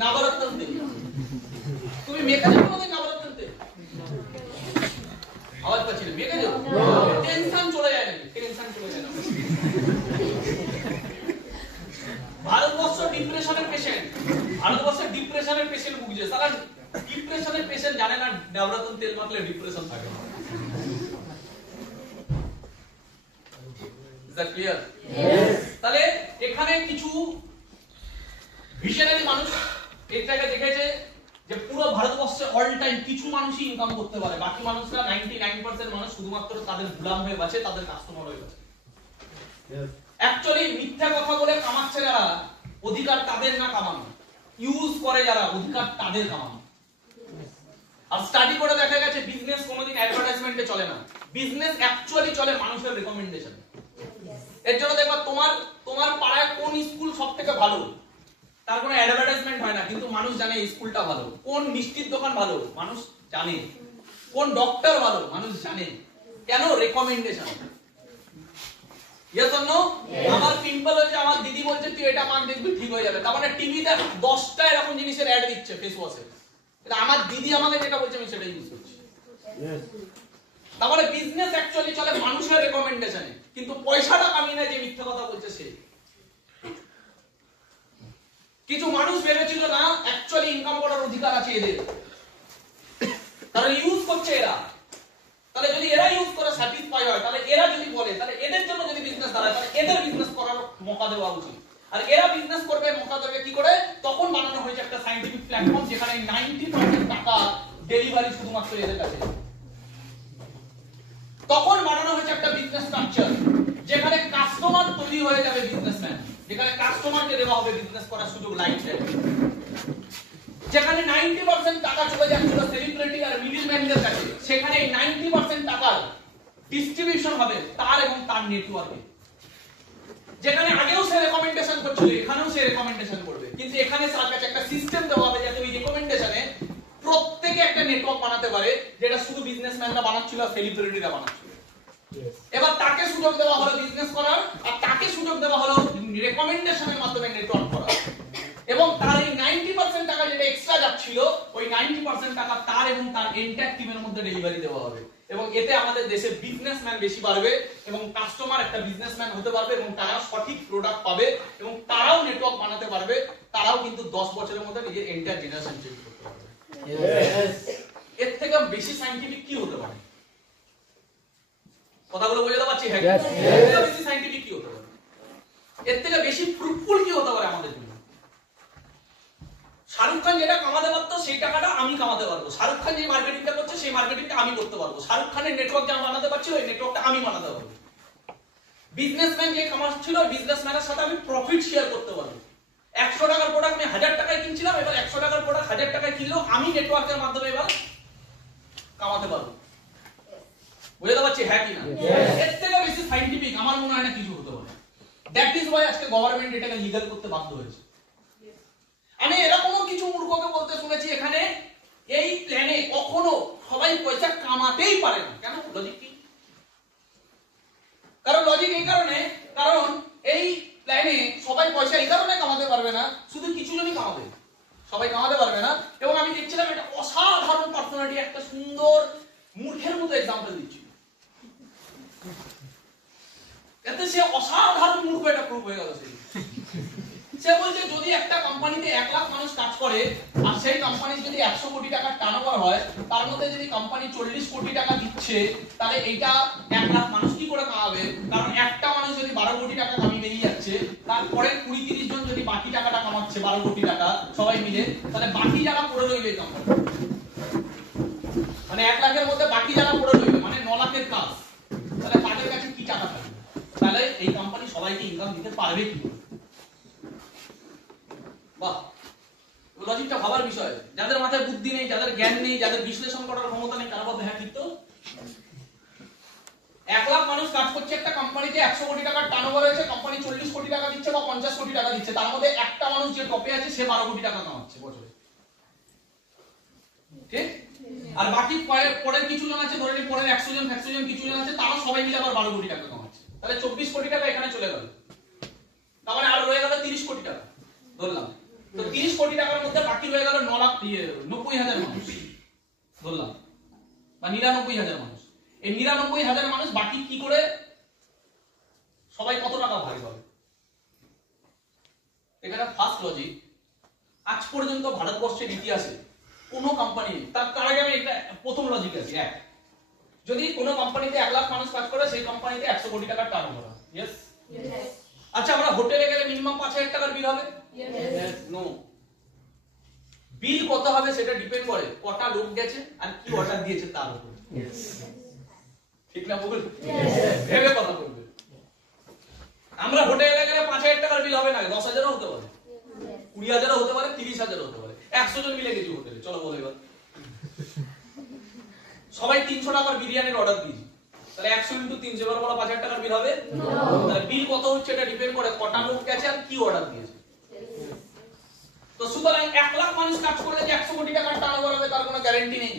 নবরত্ন তেল, তুমি মেখে যাবে না নবরত্ন তেল? আওয়াজ পাচ্ছি না? মেখে যাবে, টেনশন চলে যায় নাকি? টেনশন চলে যায় না। ভারতবর্ষ ডিপ্রেশনের পেশেন্ট, ভারতবর্ষের ডিপ্রেশনের পেশেন্ট ভুগছে। সারা ডিপ্রেশনের পেশেন্ট জানে না নবরত্ন তেল মাখলে ডিপ্রেশন থাকে না। Is that clear? Yes. তাহলে এখানে কিছু ভিশনারি মানুষ এটাকে দেখেছে যে পুরো ভারতবর্ষে অল টাইম কিছু মানুষই ইনকাম করতে পারে, বাকি মানুষরা 99% মানুষ শুধুমাত্র তাদের গোলাম হয়ে বাঁচে, তাদের কাস্টমার হয়ে বাঁচে। অ্যাকচুয়ালি মিথ্যা কথা বলে কামাচ্ছে যারা, অধিকার তাদের না কামানো। ইউজ করে যারা, অধিকার তাদের কামানো। আর স্টাডি করে দেখা গেছে বিজনেস কোনোদিন অ্যাডভার্টাইজমেন্টে চলে না। বিজনেস অ্যাকচুয়ালি চলে মানুষের রেকমেন্ডেশন। এর জন্য দেখবা তোমার পাড়ায় কোন স্কুল সবথেকে ভালো, তার কোনো অ্যাডভার্টাইজমেন্ট হয় না, কিন্তু মানুষ জানে এই স্কুলটা ভালো। কোন মিষ্টির দোকান ভালো, মানুষ জানে। কোন ডক্টর ভালো, মানুষ জানে। কেন? রেকমেন্ডেশন। Yes or no? আমার পিম্পল হচ্ছে, আমার দিদি বলছে তুই এটা মাখ দেখবি ঠিক হয়ে যাবে। তার মানে টিভিতে 10টা এরকম জিনিসের অ্যাড দিচ্ছে ফেস ওয়াশে, এটা আমার দিদি আমাকে যেটা বলছে আমি সেটাই ইউজ করছি। তার মানে বিজনেস অ্যাকচুয়ালি চলে মানুষের রেকমেন্ডেশনে, কিন্তু পয়সাটা কামিয়ে নেয় যে মিথ্যা কথা বলছে সে। কিছু মানুষ ভেবেছিল না অ্যাকচুয়ালি ইনকাম করার অধিকার আছে এদের, তারা ইউজ করছে এরা। তাহলে যদি এরা ইউজ করে স্যাটিসফাই হয়, তাহলে এরা যদি বলে, তাহলে এদের জন্য যদি বিজনেস দাঁড়ায়, তাহলে এদের বিজনেস করার মৌকা দেওয়া উচিত। আর এরা বিজনেস করবে, মৌকা দেবে কি করে? তখন বানানো হয়েছে একটা সায়েন্টিফিক প্ল্যাটফর্ম, যেখানে 90% টাকা ডেলিভারি শুধুমাত্র এদের কাছে। তখন বানানো হয়েছে একটা বিজনেস স্ট্রাকচার, যেখানে কাস্টমার তৈরি হয়ে যাবে বিজনেসম্যান, যেখানে কাস্টমারকে দেওয়া হবে বিজনেস করার সুযোগ লাইফ টাইম। যেখানে 90% টাকা চলে যাচ্ছিল সেলিব্রিটি আর মিডলম্যানদের কাছে, সেখানে এই 90% টাকার ডিস্ট্রিবিউশন হবে তার এবং তার নেটওয়ার্কে। যেখানে আগেও সে রেকমেন্ডেশন করছিল এখানেও সে রেকমেন্ডেশন করবে, কিন্তু এখানে তার কাছে একটা সিস্টেম দেওয়া হবে যাতে ওই রেকমেন্ডেশনে প্রত্যেকে একটা নেটওয়ার্ক বানাতে পারে, যেটা শুধু বিজনেসম্যানরা বানাচ্ছিল আর সেলিব্রিটিরা বানাচ্ছিল। এবার তাকে সুযোগ দেওয়া হলো বিজনেস করার, আর তাকে সুযোগ দেওয়া হলো রেকমেন্ডেশনের মাধ্যমে নেটওয়ার্ক করার। এবং তার এই 90% টাকা যেটা এক্সট্রা যাচ্ছিল, ওই 90% টাকা তার এবং তার এন্টায়ার টিমের মধ্যে ডেলিভারি দেওয়া হবে। এবং এতে আমাদের দেশে বিজনেসম্যান বেশি বাড়বে এবং কাস্টমার একটা বিজনেসম্যান হতে পারবে এবং তারা সঠিক প্রোডাক্ট পাবে এবং তারাও নেটওয়ার্ক বানাতে পারবে, তারাও কিন্তু 10 বছরের মধ্যে নিজের এন্টায়ার জেনারেশন চেঞ্জ করতে পারবে। এর থেকে বেশি সায়েন্টিফিক কি হতে পারে? কথাগুলো বোঝাতে পারছি? হ্যাঁ, এর থেকে বেশি সায়েন্টিফিক কি হতে পারে? এর থেকে বেশি ফ্রুটফুল কি হতে পারে আমাদের জন্য? শাহরুখ খান যেটা কামাতে পারতো সেই টাকাটা আমি কামাতে পারবো। শাহরুখ খান যে মার্কেটিংটা করছে সেই মার্কেটিংটা আমি করতে পারবো। শাহরুখ খানের নেটওয়ার্ক যা বানাতে পারছিল ওই নেটওয়ার্কটা আমি বানাতে পারবো। বিজনেসম্যান যে কামাচ্ছিল বিজনেসম্যানের সাথে আমি প্রফিট শেয়ার করতে পারবো। 100 টাকার প্রোডাক্ট আমি 1000 টাকায় কিনছিলাম, এবার 100 টাকার প্রোডাক্ট 1000 টাকায় কিনলেও আমি নেটওয়ার্কের মাধ্যমে এবার কামাতে পারবো। বুঝতে পারছি? হ্যাঁ কি না? এর থেকে বেশি সায়েন্টিফিক আমার মনে হয় না কিছু হতে পারে। দ্যাট ইজ ওয়াই আজকে গভর্নমেন্ট এটাকে লিগ্যাল করতে বাধ্য হয়েছে। আমি এরকমও কিছু মূর্খকে বলতে শুনেছি এখানে এই প্ল্যানে কখনো সবাই পয়সা কামাতেই পারে না। কেন? লজিক কি? কারণ লজিক এই কারণে, কারণ এই প্ল্যানে সবাই পয়সা এই কারণে কামাতে পারবে না, শুধু কিছু জনই কামাবে, সবাই কামাতে পারবে না। এবং আমি দেখছিলাম একটা অসাধারণ পার্সোনালিটি একটা সুন্দর মূর্খের মতো এক্সাম্পল দিচ্ছি, এতে সে অসাধারণ মূর্খ এটা প্রুফ হয়ে গেল। সে বলছে যদি একটা কোম্পানিতে 1 লাখ মানুষ কাজ করে আর সেই কোম্পানি যদি 100 কোটি টাকার টার্নওভার হয়, তার মধ্যে যদি কোম্পানি 40 কোটি টাকা দিচ্ছে, তাহলে এইটা 1 লাখ মানুষ কি করে কামাবে? কারণ একটা মানুষ যদি 12 কোটি টাকা কামিয়ে বেরিয়ে যাচ্ছে, তারপরে 20-30 জন যদি বাকি টাকাটা কামাচ্ছে 12 কোটি টাকা সবাই মিলে, তাহলে বাকি যারা পড়ে রইবে কোম্পানি, মানে 1 লাখের মধ্যে বাকি যারা পড়ে রইবে মানে 9 লাখের কাজ, তাহলে তাদের কাছে কি টাকা থাকবে? তাহলে এই কোম্পানি সবাইকে ইনকাম দিতে পারবে কি? বাহ, লজিকটা ভাবার বিষয়। যাদের মাথায় বুদ্ধি নেই, যাদের জ্ঞান নেই, যাদের বিশ্লেষণ করার ক্ষমতা নেই, তারা বলবে হ্যাঁ ঠিক তো। 1 লাখ মানুষ কাজ করছে একটা কোম্পানিতে, 100 কোটি টাকার টার্নওভার হয়েছে, কোম্পানি 40 কোটি টাকা দিচ্ছে বা 50 কোটি টাকা দিচ্ছে, তার মধ্যে একটা মানুষ যে টপে আছে সে 12 কোটি টাকা কামাচ্ছে বছরে, ঠিক? আর বাকি পরের কিছু জন আছে, ধরে নিই পরের 100 জন কিছু জন আছে, তারা সবাই মিলে আবার 12 কোটি টাকা কামাচ্ছে, তাহলে 24 কোটি টাকা এখানে চলে গেল। তার মানে আর রয়ে গেল 30 কোটি টাকা ধরলাম। তো 30 কোটি টাকার মধ্যে বাকি রয়ে গেল 90,000 মানুষ ধরলাম, বা 99,000 মানুষ। এই 99,000 মানুষ বাকি কি করে সবাই কত টাকা ভাগ পাবে? এখানে ফার্স্ট লজিক, আজ পর্যন্ত ভারতবর্ষের ইতিহাসে কোনো কোম্পানি, তার আগে আমি একটা প্রথম লজিক আছে, এক, যদি কোনো কোম্পানিতে 1 লাখ মানুষ কাজ করে সেই কোম্পানিতে 100 কোটি টাকার টার্নওভার হয়, ইয়েস? আচ্ছা, আমরা হোটেলে গেলে মিনিমাম 5,000 টাকার বিল হবে? নো। বিল কত হবে সেটা ডিপেন্ড করে কটা লোক গেছে আর কি অর্ডার দিয়েছে তার উপর, ঠিক না? বল, ভেবে কথা বলবে। আমরা হোটেলে গেলে 5,000 টাকার বিল হবে না, 10,000ও হতে পারে, 20,000ও হতে পারে, 30,000ও হতে পারে। 100 জন মিলে গেছি হোটেলে, চলো বলো এবার সবাই 300 টাকার বিরিয়ানির অর্ডার দিয়েছি, তাহলে 100 × 300 এবার বলো 5,000 টাকার বিল হবে? তাহলে বিল কত হচ্ছে এটা ডিপেন্ড করে কটা লোক গেছে আর কি অর্ডার দিয়েছে। তো সুতরাং 1 লাখ মানুষ কাজ করলে যে 100 কোটি টাকার টার্নওভার হবে তার কোনো গ্যারান্টি নেই,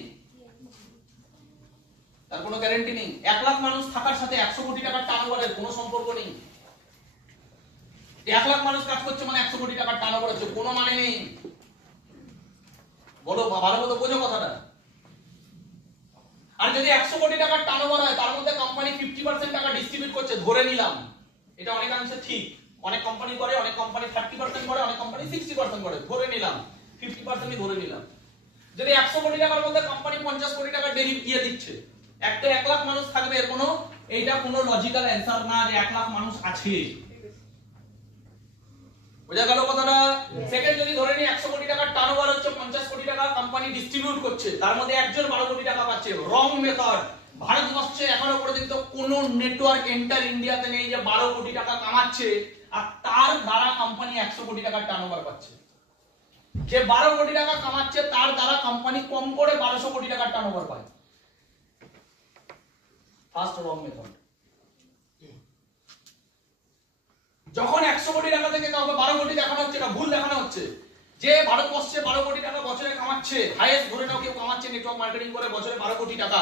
তার কোনো গ্যারান্টি নেই। 1 লাখ মানুষ থাকার সাথে 100 কোটি টাকার টার্নওভারের কোনো সম্পর্ক নেই। 1 লাখ মানুষ কাজ করছে মানে 100 কোটি টাকার টার্নওভার হচ্ছে, কোনো মানে নেই। বলো, ভালো মতো বোঝো কথাটা। আর যদি 100 কোটি টাকার টার্নওভার হয় তার মধ্যে কোম্পানি 50% টাকা ডিস্ট্রিবিউট করছে, ধরে নিলাম, এটা অনেকাংশে ঠিক, অনেক কোম্পানি করে, অনেক কোম্পানি 30% করে, অনেক কোম্পানি 60% করে, ধরে নিলাম 50%ই ধরে নিলাম। যদি 100 কোটি টাকার মধ্যে কোম্পানি 50 কোটি টাকা ডেলিভারি দিচ্ছে, একটা 1 লাখ মানুষ থাকবে, এর কোনো, এইটা কোনো লজিক্যাল অ্যানসার না যে 1 লাখ মানুষ আছে। বোঝা গেল কথাটা? সেকেন্ড, যদি ধরে নিই 100 কোটি টাকার টার্নওভার হচ্ছে, 50 কোটি টাকা কোম্পানি ডিস্ট্রিবিউট করছে, তার মধ্যে একজন 12 কোটি টাকা পাচ্ছে, রং মেথড। ভারতবর্ষে এখনো পর্যন্ত কোন নেটওয়ার্ক এন্টার ইন্ডিয়াতে নেই যে 12 কোটি টাকা কামাচ্ছে আর তার দ্বারা কোম্পানি 100 কোটি টাকার টার্নওভার পাচ্ছে। যে 12 কোটি টাকা কামাচ্ছে তার দ্বারা কোম্পানি কম করে 1200 কোটি টাকার টার্নওভার পায়। ফার্স্ট রং মেথড। যখন 100 কোটি টাকা থেকে কাউকে 12 কোটি দেখানো হচ্ছে, এটা ভুল দেখানো হচ্ছে। যে ভারতবর্ষে 12 কোটি টাকা বছরে কামাচ্ছে, হাইয়েস্ট ধরে নাও কেউ কামাচ্ছে নেটওয়ার্ক মার্কেটিং করে বছরে 12 কোটি টাকা,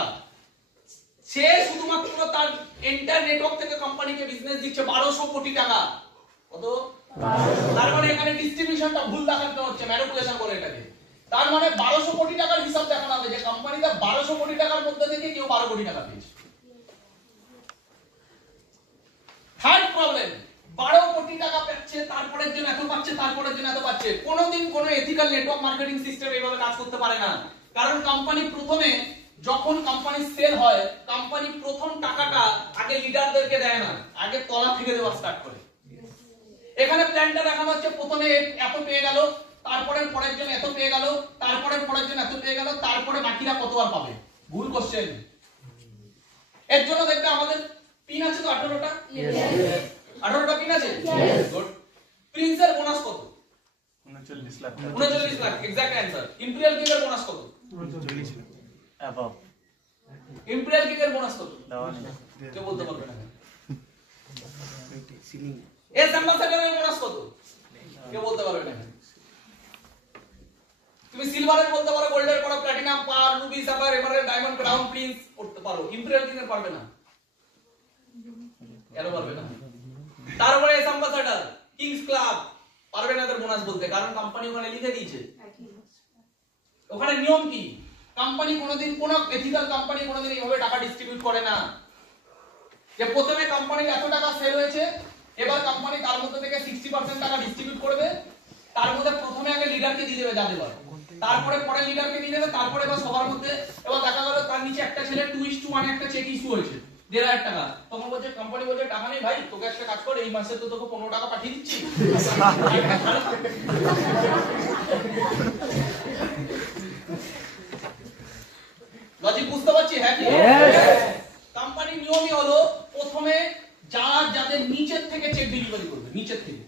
সে শুধুমাত্র তার এন্টার নেটওয়ার্ক থেকে কোম্পানিকে বিজনেস দিচ্ছে 1200 কোটি টাকা। কত? তার মানে এখানে ডিস্ট্রিবিউশনটা ভুল দেখানো হচ্ছে, ম্যানিপুলেশন করে এটাকে। তার মানে 1200 কোটি টাকার হিসাব দেখানো হবে যে কোম্পানিতে 1200 কোটি টাকার মধ্যে থেকে কেউ 12 কোটি টাকা পেয়েছে। থার্ড প্রবলেম, 12 কোটি টাকা পাচ্ছে, তারপরের জন্য এত পাচ্ছে, তারপরের জন্য এত পাচ্ছে। কোনোদিন কোনো এথিক্যাল নেটওয়ার্ক মার্কেটিং সিস্টেম এইভাবে কাজ করতে পারে না। কারণ কোম্পানি প্রথমে, যখন কোম্পানি সেল হয়, কোম্পানি প্রথম টাকাটা আগে লিডারদেরকে দেয় না, আগে তলা থেকে দেওয়া স্টার্ট করে। এখানে প্ল্যানটা দেখানো হচ্ছে, প্রথমে এত পেয়ে গেল, তারপরে পরের জন্য এত পেয়ে গেল, তারপরে পরের জন্য এত পেয়ে গেল, তারপরে বাকিরা কত আর পাবে। ভুল কোশ্চেন। এর জন্য দেখবে আমাদের পিন আছে তো 18টা। 18টা পিন আছে। গুড। প্রিন্সের বোনাস কত? 39 lakh. 39 lakh exact answer. Imperial কিংয়ের বোনাস কত? 39 লাখ অ্যাবাভ। ইম্পেরিয়াল কিংয়ের বোনাস কত? দেওয়া নেই। কেউ বলতে পারবে না। সিলিং। এস অ্যাম্বাসেডরের বোনাস কত? কেউ বলতে পারবে না। তুমি সিলভারের বলতে পারো, গোল্ডের পারো, প্ল্যাটিনাম, পার, ruby, sapphire, emerald, diamond, crown, prince করতে পারো। ইম্পেরিয়াল কিংয়ের পারবে না। কেন পারবে না? তারপরে এস অ্যাম্বাসেডর, কিংস ক্লাব পারবে না এদের বোনাস বলতে, কারণ কোম্পানি ওখানে লিখে দিয়েছে। ওখানে নিয়ম কি? কোম্পানি কোনোদিন, কোন এথিক্যাল কোম্পানি কোনোদিন এইভাবে টাকা ডিস্ট্রিবিউট করে না যে প্রথমে কোম্পানির এত টাকা সেল হয়েছে, এবার কোম্পানি তার মধ্যে থেকে 60% টাকা ডিস্ট্রিবিউট করবে। তার মধ্যে প্রথমে আগে লিডারকে দিয়ে দেবে যা দেবার, তারপরে পরে লিডারকে দিয়ে দেবে, তারপরে এবার সবার মধ্যে। এবার দেখা গেল তার নিচে একটা ছেলে 2:1 একটা চেক ইস্যু হয়েছে 1,500 টাকা। তখন বলছে, কোম্পানি বলছে টাকা নেই ভাই, তোকে একটা কাজ কর, এই মাসে তো তোকে 15 টাকা পাঠিয়ে দিচ্ছি। লজিক বুঝতে পারছি? হ্যাঁ কি? কোম্পানির নিয়মই হলো প্রথমে যাদের নিচের থেকে চেক ডেলিভারি করবে, নিচের থেকে।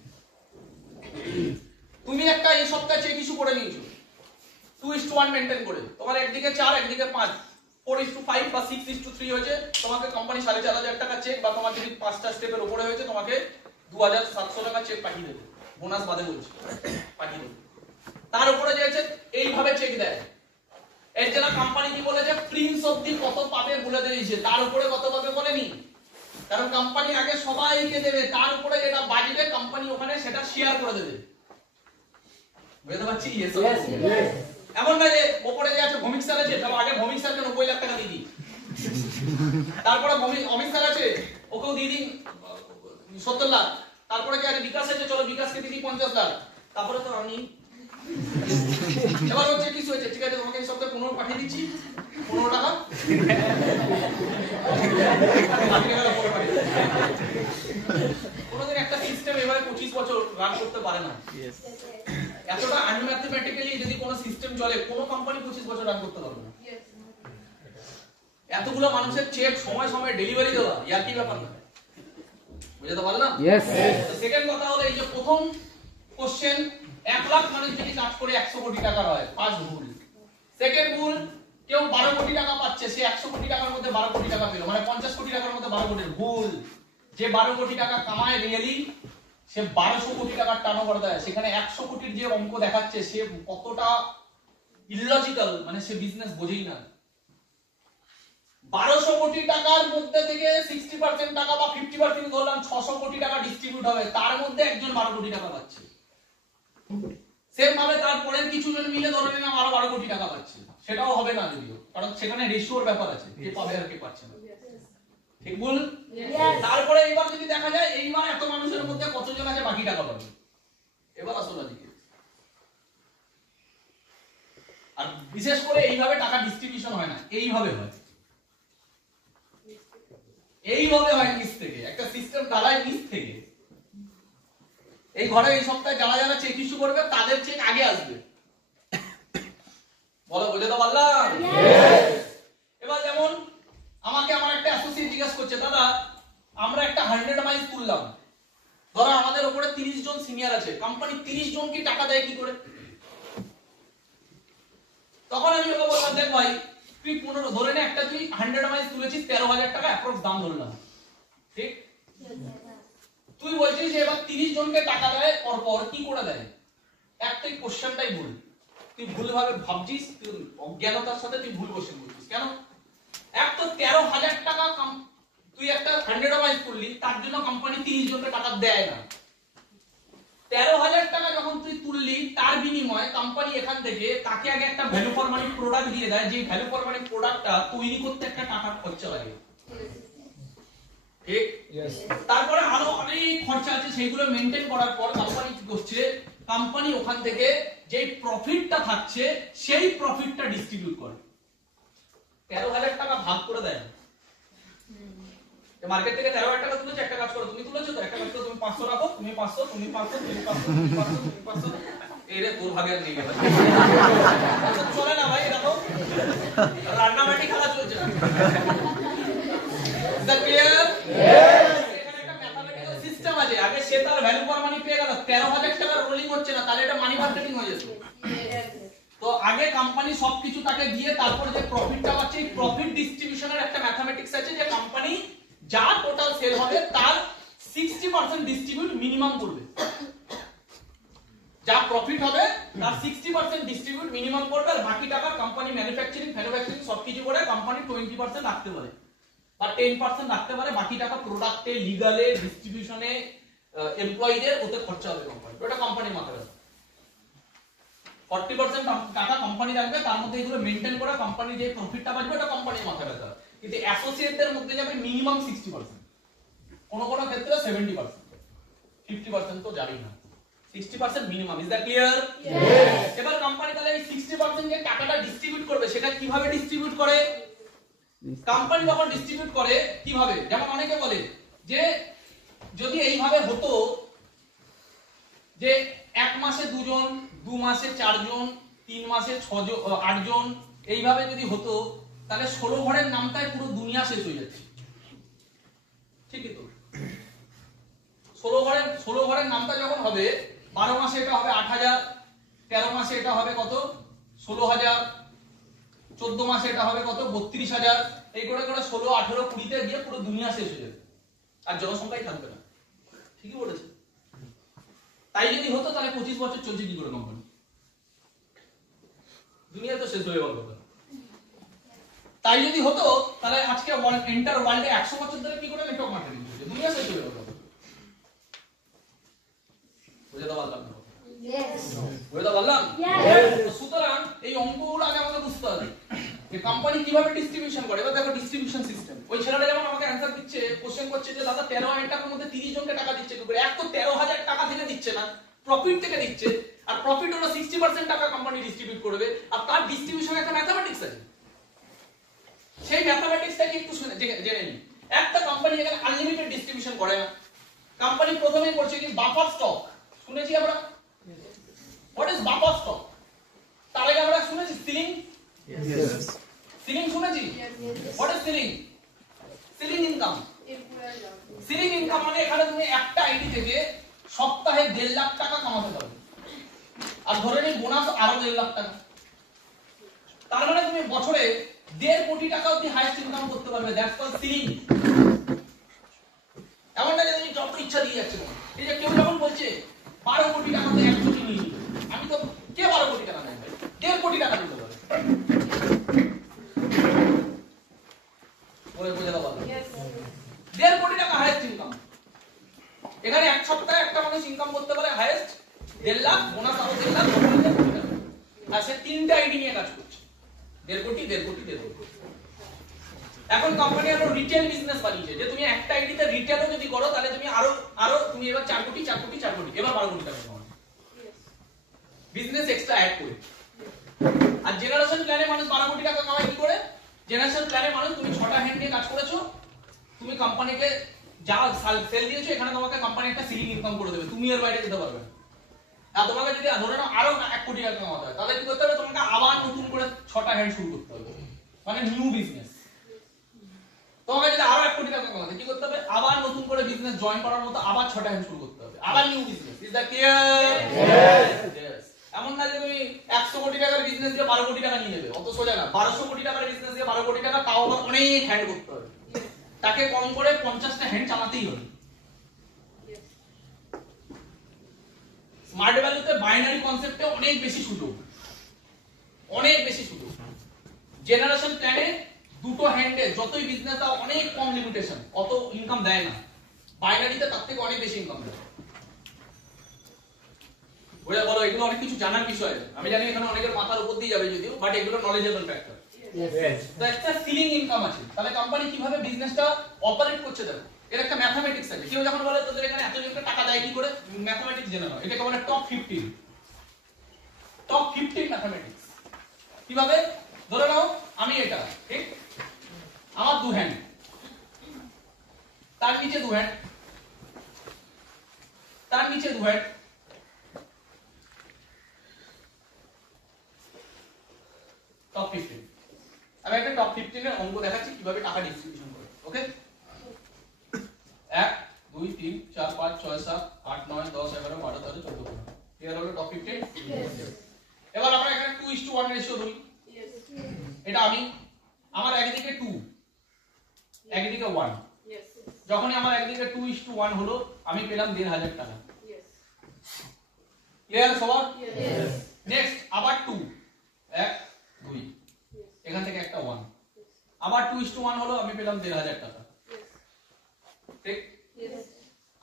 তুমি একটা এই সপ্তাহে চেক ইস্যু করে নিয়েছো 2:1 মেইনটেইন করে, তোমার একদিকে 4 একদিকে 5, 4:5 বা 6:3 হয়েছে, তোমাকে কোম্পানি 4,500 টাকা চেক, বা তোমার যদি 5টা স্টেপের উপরে হয়েছে তোমাকে 2,700 টাকা চেক পাঠিয়ে দেবে, বোনাস বাদে বলছি, পাঠিয়ে দেবে। তার উপরে যে এইভাবে চেক দেয়, এর জন্য কোম্পানি কি বলে যে প্রিন্স অবধি কত পাবে বলে দিয়েছে, তার উপরে কত পাবে বলেনি। কারণ কোম্পানি আগে সবাইকে দেবে, তার উপরে যেটা বাজবে কোম্পানি ওখানে সেটা শেয়ার করে দেবে। বুঝতে পারছি? এমন না যে উপরে যে আছে ভৌমিক স্যার আছে, তবে আগে ভৌমিক স্যারকে 90 লাখ টাকা দিয়ে দিই, তারপরে অমিত স্যার আছে ওকেও দিয়ে দিন 70 লাখ, তারপরে যে আছে বিকাশ আছে, চলো বিকাশকে দিয়ে দিই 50 লাখ, তারপরে তো আমি এবার হচ্ছে কিছু হয়েছে, ঠিক আছে তোমাকে এই সপ্তাহে 15 পাঠিয়ে দিচ্ছি, 15 টাকা কোনোদিন একটা সিস্টেম এভাবে 25 বছর রান করতে পারে না। এতটা আনম্যাথমেটিক্যালি যদি কোনো সিস্টেম চলে, কোনো কোম্পানি 25 বছর রান করতে পারবে না। এতগুলো মানুষের চেক সময় সময় ডেলিভারি দেওয়া ইয়ার কি ব্যাপার না, বুঝতে পারলাম? সেকেন্ড কথা হলো, এই যে প্রথম কোশ্চেন 1 লাখ মানুষ যদি কাজ করে 100 কোটি টাকা হয়, ফার্স্ট ভুল। সেকেন্ড ভুল, কেউ 12 কোটি টাকা পাচ্ছে, সে 100 কোটি টাকার মধ্যে 12 কোটি টাকা পেল, মানে 50 কোটি টাকার মধ্যে 12 কোটি। ভুল। যে 12 কোটি টাকা কামায় রিয়েলি, সে 1200 কোটি টাকার টার্নওভার দেয়, সেখানে 100 কোটির যে অঙ্ক দেখাচ্ছে সে কতটা ইললজিক্যাল, মানে সে বিজনেস বোঝেই না। 1200 কোটি টাকার মধ্যে থেকে 60% টাকা বা 50% ধরলাম 600 কোটি টাকা ডিস্ট্রিবিউট হবে, তার মধ্যে একজন 12 কোটি টাকা পাচ্ছে। সেম ভাবে তারপরে কিছু জন মিলে ধরে নিলাম আরো 12 কোটি টাকা পাচ্ছে, সেটাও হবে না যদিও, কারণ সেখানে রেশিওর ব্যাপার আছে, কে পাবে আর কে পাচ্ছে না। ঠিক বল? তারপরে এবার যদি দেখা যায় এইবার এত মানুষের মধ্যে কতজন আছে বাকি টাকা পাবে, এবার আসলে দিকে। আর বিশেষ করে এইভাবে টাকা ডিস্ট্রিবিউশন হয় না, এইভাবে হয়, এইভাবে হয় নিচ থেকে, একটা সিস্টেম দাঁড়ায় নিচ থেকে। এই ঘরে এই সপ্তাহে যারা যারা চেক ইস্যু করবে তাদের চেক আগে আসবে, বলো বুঝে তো পারলাম? এবার যেমন আমাকে আমার একটা অ্যাসোসিয়েট জিজ্ঞেস করছে, দাদা আমরা একটা 100 মাইলস তুললাম, ধরো আমাদের উপরে 30 জন সিনিয়র আছে, কোম্পানি 30 জন কি টাকা দেয় কি করে? তখন আমি ওকে বললাম, দেখ ভাই তুই 15 ধরে নে একটা তুই 100 মাইলস তুলেছিস 13,000 টাকা অ্যাপ্রক্স দাম ধরলাম, ঠিক? তুই বলছিস যে এবার 30 জনকে টাকা দেয় পর কি করে দেয়? একটাই কোশ্চেনটাই ভুল, তুই ভুলভাবে ভাবছিস, তুই অজ্ঞানতার সাথে তুই ভুল কোশ্চেন করছিস। কেন? এক তো 13,000 টাকা তুই একটা 100 মাইলস করলি, তার জন্য কোম্পানি 30 জনকে টাকা দেয় না। 13,000 টাকা যখন তুই তুললি, তার বিনিময়ে কোম্পানি এখান থেকে তাকে আগে একটা ভ্যালু ফর মানি প্রোডাক্ট দিয়ে দেয়, যে ভ্যালু ফর মানি প্রোডাক্টটা তৈরি করতে একটা টাকা খরচা লাগে, ঠিক? তারপরে আরো অনেক খরচা আছে, সেইগুলো মেইনটেইন করার পর কোম্পানি কি করছে? কোম্পানি ওখান থেকে যে প্রফিটটা থাকছে সেই প্রফিটটা ডিস্ট্রিবিউট করে। 13,000 টাকা ভাগ করে দেয়। মার্কেট থেকে 13,000 টাকা তুলেছে, একটা কাজ করো, তুমি তুলেছো তো একটা কাজ করো, তুমি 500 রাখো, তুমি 500, তুমি 500, তুমি 500, তুমি 500, তুমি 500। এরে তোর ভাগে আর নেই গেল, চলে না ভাই, দেখো রান্নাবাটি খেলা চলছে না। Is that clear? এখানে একটা ম্যাথমেটিক্যাল সিস্টেম আছে। আগে সে তার ভ্যালু ফর মানি পেয়ে গেল, 13,000 টাকা রোলিং হচ্ছে না, তাহলে এটা মানি মার্কেটিং হয়ে যেত। তো আগে কোম্পানি সবকিছু তাকে দিয়ে তারপর যে প্রফিটটা পাচ্ছে, এই প্রফিট ডিস্ট্রিবিউশনের একটা ম্যাথমেটিক্স আছে, যে কোম্পানি যা টোটাল সেল হবে তার 60% ডিস্ট্রিবিউট মিনিমাম করবে। যা প্রফিট হবে তার 60% ডিস্ট্রিবিউট মিনিমাম করবে, আর বাকি টাকা কোম্পানি ম্যানুফ্যাকচারিং সবকিছু করে কোম্পানি 20% রাখতে পারে বা 10% রাখতে পারে। বাকি টাকা প্রোডাক্টে, লিগ্যালে, ডিস্ট্রিবিউশনে, এমপ্লয়িদের ওতে খরচা হবে কোম্পানি। ওটা কোম্পানির মাথায় রাখবে। 40% টাকা কোম্পানি রাখবে, তার মধ্যে এগুলো মেইনটেইন করে কোম্পানি যে প্রফিটটা পাবে ওটা কোম্পানির মাথায় রাখবে। কিন্তু অ্যাসোসিয়েটদের মধ্যে যাবে মিনিমাম 60%, কোন কোন ক্ষেত্রে 70%, 50% তো যাবেই না, 60% মিনিমাম। Is that clear? এবার কোম্পানি তাহলে এই 60% যে টাকাটা ডিস্ট্রিবিউট করবে, সেটা কিভাবে ডিস্ট্রিবিউট করে? কোম্পানি যখন ডিস্ট্রিবিউট করে কিভাবে, যেমন অনেকে বলে যে যদি এইভাবে হতো যে 1 মাসে 2 জন, 2 মাসে 4 জন, 3 মাসে 8 জন, এইভাবে যদি হতো, তাহলে 16 ঘরের নামটাই পুরো দুনিয়া শেষ হয়ে যাচ্ছে, ঠিকই তো? 16 ঘরের নামটা যখন হবে, 12 মাসে এটা হবে 8,000, 13 মাসে এটা হবে কত? 16,000, 14 মাসে এটা হবে কত? 32,000। এই করে করে 16, 18, 20 তে গিয়ে পুরো দুনিয়া শেষ হয়ে যাবে, আর জনসংখ্যাই থাকবে না। ঠিকই বলেছে। তাই যদি হতো তাহলে 25 বছর চলছে কি করে কোম্পানি? দুনিয়া তো শেষ হয়ে গেল। তাই যদি হতো তাহলে আজকে এন্টার ওয়ার্ল্ডে 100 বছর ধরে কি করে নেটওয়ার্ক মার্কেটিং চলছে? দুনিয়া শেষ হয়ে গেল। বুঝতে পারলাম না? বুঝতে পারলাম? সুতরাং এই অঙ্কগুলো আগে আমাকে বুঝতে হবে যে কোম্পানি কিভাবে ডিস্ট্রিবিউশন করে। এবার দেখো ডিস্ট্রিবিউশন সিস্টেম। ওই ছেলেটা যেমন আমাকে অ্যানসার দিচ্ছে, কোশ্চেন করছে যে দাদা 13,000 টাকার মধ্যে 30 জনকে টাকা দিচ্ছে কি করে? এক তো 13,000 টাকা থেকে দিচ্ছে না, প্রফিট থেকে দিচ্ছে, আর প্রফিট হলো 60% টাকা কোম্পানি ডিস্ট্রিবিউট করবে, আর তার ডিস্ট্রিবিউশনে একটা ম্যাথমেটিক্স আছে। সেই ম্যাথমেটিক্সটাকে একটু জেনে নিই। একটা কোম্পানি এখানে আনলিমিটেড ডিস্ট্রিবিউশন করে না। কোম্পানি প্রথমেই করছে কি বাফার স্টক। শুনেছি আমরা? What is buffer stock? তার আগে আমরা শুনেছি সিলিং। সিলিং শুনেছি? What is ceiling? Ceiling income. Ceiling income মানে এখানে তুমি একটা আইডি থেকে সপ্তাহে 1.5 লাখ টাকা কামাতে পারবে, আর ধরে নিই বোনাস আরো 1.5 লাখ টাকা। তার মানে তুমি বছরে 1.5 কোটি টাকা অবধি হাইয়েস্ট ইনকাম করতে পারবে। That's called ceiling. এমন না যে তুমি যত ইচ্ছা দিয়ে যাচ্ছে। এই যে কেউ যখন বলছে 12 কোটি টাকাতে 1 কোটি নিয়ে নিবে, আমি তো কে 12 কোটি টাকা নেয়? 1.5 কোটি টাকা নিতে পারে। ওই বুঝে দাও। 1.5 কোটি টাকা হাইয়েস্ট ইনকাম। এখানে এক সপ্তাহে একটা মানুষ ইনকাম করতে পারে হাইয়েস্ট 1.5 লাখ, বোনাস আরো 1.5 লাখ, 1.5 কোটি টাকা। আর সে 3টা আইডি নিয়ে কাজ করছে। 1.5 কোটি, 1.5 কোটি, 1.5 কোটি। এখন কোম্পানি আরো রিটেল বিজনেস বানিয়েছে, যে তুমি একটা আইডিতে রিটেলও যদি করো তাহলে তুমি আরো তুমি এবার 4 কোটি, 4 কোটি, 4 কোটি, এবার 12 কোটি টাকা কামাবে। বিজনেস এক্সট্রা অ্যাড করে। আর জেনারেশন প্ল্যানে মানুষ 12 কোটি টাকা কামায় কি করে? জেনারেশন প্ল্যানে মানুষ তুমি 6টা হ্যান্ড নিয়ে কাজ করেছো, তুমি কোম্পানিকে যা সেল দিয়েছো, এখানে তোমাকে কোম্পানি একটা সিলিং ইনকাম করে দেবে, তুমি এর বাইরে যেতে পারবে না। আর তোমাকে যদি ধরে নাও আরো 1 কোটি টাকা কামাতে হয়, তাহলে কি করতে হবে? তোমাকে আবার নতুন করে 6টা হ্যান্ড শুরু করতে হবে, মানে নিউ বিজনেস। তোমাকে যদি আরো 1 কোটি টাকা কামাতে কি করতে হবে? আবার নতুন করে বিজনেস জয়েন করার মতো আবার 6টা হ্যান্ড শুরু করতে হবে, আবার new business. Is that clear? Yes. এমন না যে তুমি 100 কোটি টাকার বিজনেস দিয়ে 12 কোটি টাকা নিয়ে নেবে, অত সোজা না। 1200 কোটি টাকার বিজনেস দিয়ে 12 কোটি টাকা, তাও আবার অনেক হ্যান্ড করতে হবে, তাকে কম করে 50টা হ্যান্ড চালাতেই হবে। স্মার্ট ভ্যালুতে বাইনারি কনসেপ্টে অনেক বেশি সুযোগ, অনেক বেশি সুযোগ। জেনারেশন প্ল্যানে দুটো হ্যান্ডে যতই বিজনেস দাও অনেক কম লিমিটেশন, অত ইনকাম দেয় না। বাইনারিতে তার থেকে অনেক বেশি ইনকাম দেয়। বুঝা বলো, এগুলো অনেক কিছু জানার বিষয়। আমি জানি এখানে অনেকের মাথার উপর দিয়ে যাবে যদিও, বাট এগুলো নলেজেবল ফ্যাক্টর। তো একটা সিলিং ইনকাম আছে, তাহলে কোম্পানি কিভাবে বিজনেসটা অপারেট করছে দেখো, এর একটা ম্যাথমেটিক্স আছে। কেউ যখন বলে তোদের এখানে এত জনকে টাকা দেয় কি করে, ম্যাথমেটিক্স জেনে নাও। এটাকে বলে টপ 15, টপ 15 ম্যাথমেটিক্স। কিভাবে? ধরে নাও আমি এটা, ঠিক, আমার দু হ্যান্ড, তার নিচে দু হ্যান্ড, তার নিচে দু হ্যান্ড, টপ 15। আমি একটা টপ 15 এর অঙ্ক দেখাচ্ছি কিভাবে টাকা ডিস্ট্রিবিউশন করে। ওকে, 1 2 3 4 5 6 7 8 9 10 11 12 13 14 15। ক্লিয়ার হলো টপ 15? এবার আমরা এখানে 2:1 রেশিও ধরি। এটা আমি, আমার একদিকে 2 একদিকে 1, যখনই আমার একদিকে 2:1 হলো আমি পেলাম 1,500 টাকা। ক্লিয়ার সবার? নেক্সট আবার 2 1 2, এখান থেকে একটা 1, আবার 2:1 হলো আমি পেলাম 1,500 টাকা। ঠিক,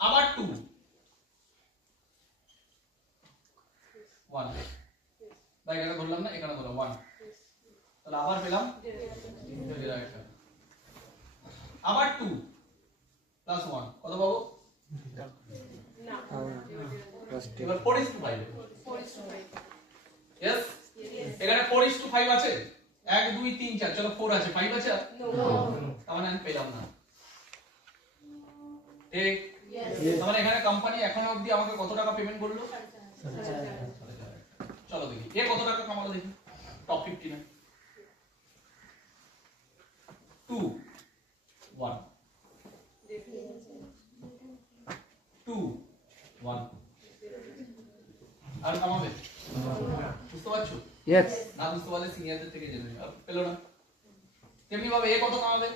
আবার 2 1, তাই এখানে ধরলাম না, এখানে ধরলাম 1, তাহলে আবার পেলাম 1,500 টাকা। আবার 2 প্লাস 1 কত পাবো? না, এবার 4:5। यस, এখানে 4:5 আছে, 1 2 3 4, চলো 4 আছে, 5 আছে? তার মানে আমি পেলাম না। ঠিক, তার মানে এখানে কোম্পানি এখনো অবধি আমাকে কত টাকা পেমেন্ট করলো? 7,500। চলো দেখি এ কত টাকা কামালো দেখি টপ 15 এ। 2 1 2 1, আর কামাবে? বুঝতে পারছো? यस না বুঝতে পারলে সিনিয়রদের থেকে জেনে নিও। পেলো না? কেমনি ভাবে এ কত কামাবে?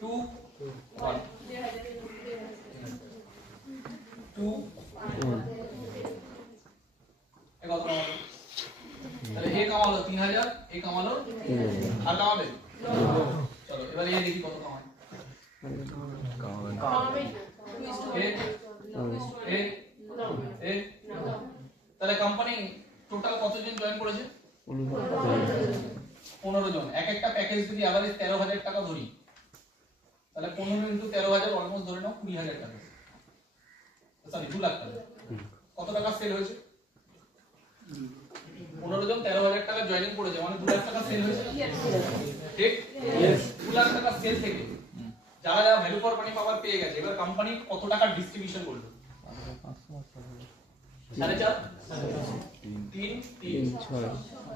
2 1 2 এ কত কামাবে? তাহলে এ কামালো 3,000, এ কামালো 3,000, আর কামাবে? চলো এবারে এ দেখি কত কামায়। তাহলে কোম্পানি টোটাল কতজন জয়েন করেছে? 15 জন। এক একটা প্যাকেজ যদি এভারেজ 13,000 টাকা ধরি, তাহলে 15 × 13,000 অলমোস্ট ধরে নাও 20,000 টাকা, সরি 2 লাখ টাকা। কত টাকা সেল হয়েছে? 15 জন 13,000 টাকা জয়েনিং করেছে, মানে 2 লাখ টাকা সেল হয়েছে। ঠিক, 2 লাখ টাকা সেল থেকে যারা যারা ভ্যালু ফর মানি পাওয়ার পেয়ে গেছে, এবার কোম্পানি কত টাকা ডিস্ট্রিবিউশন করলো? 4.5 3 3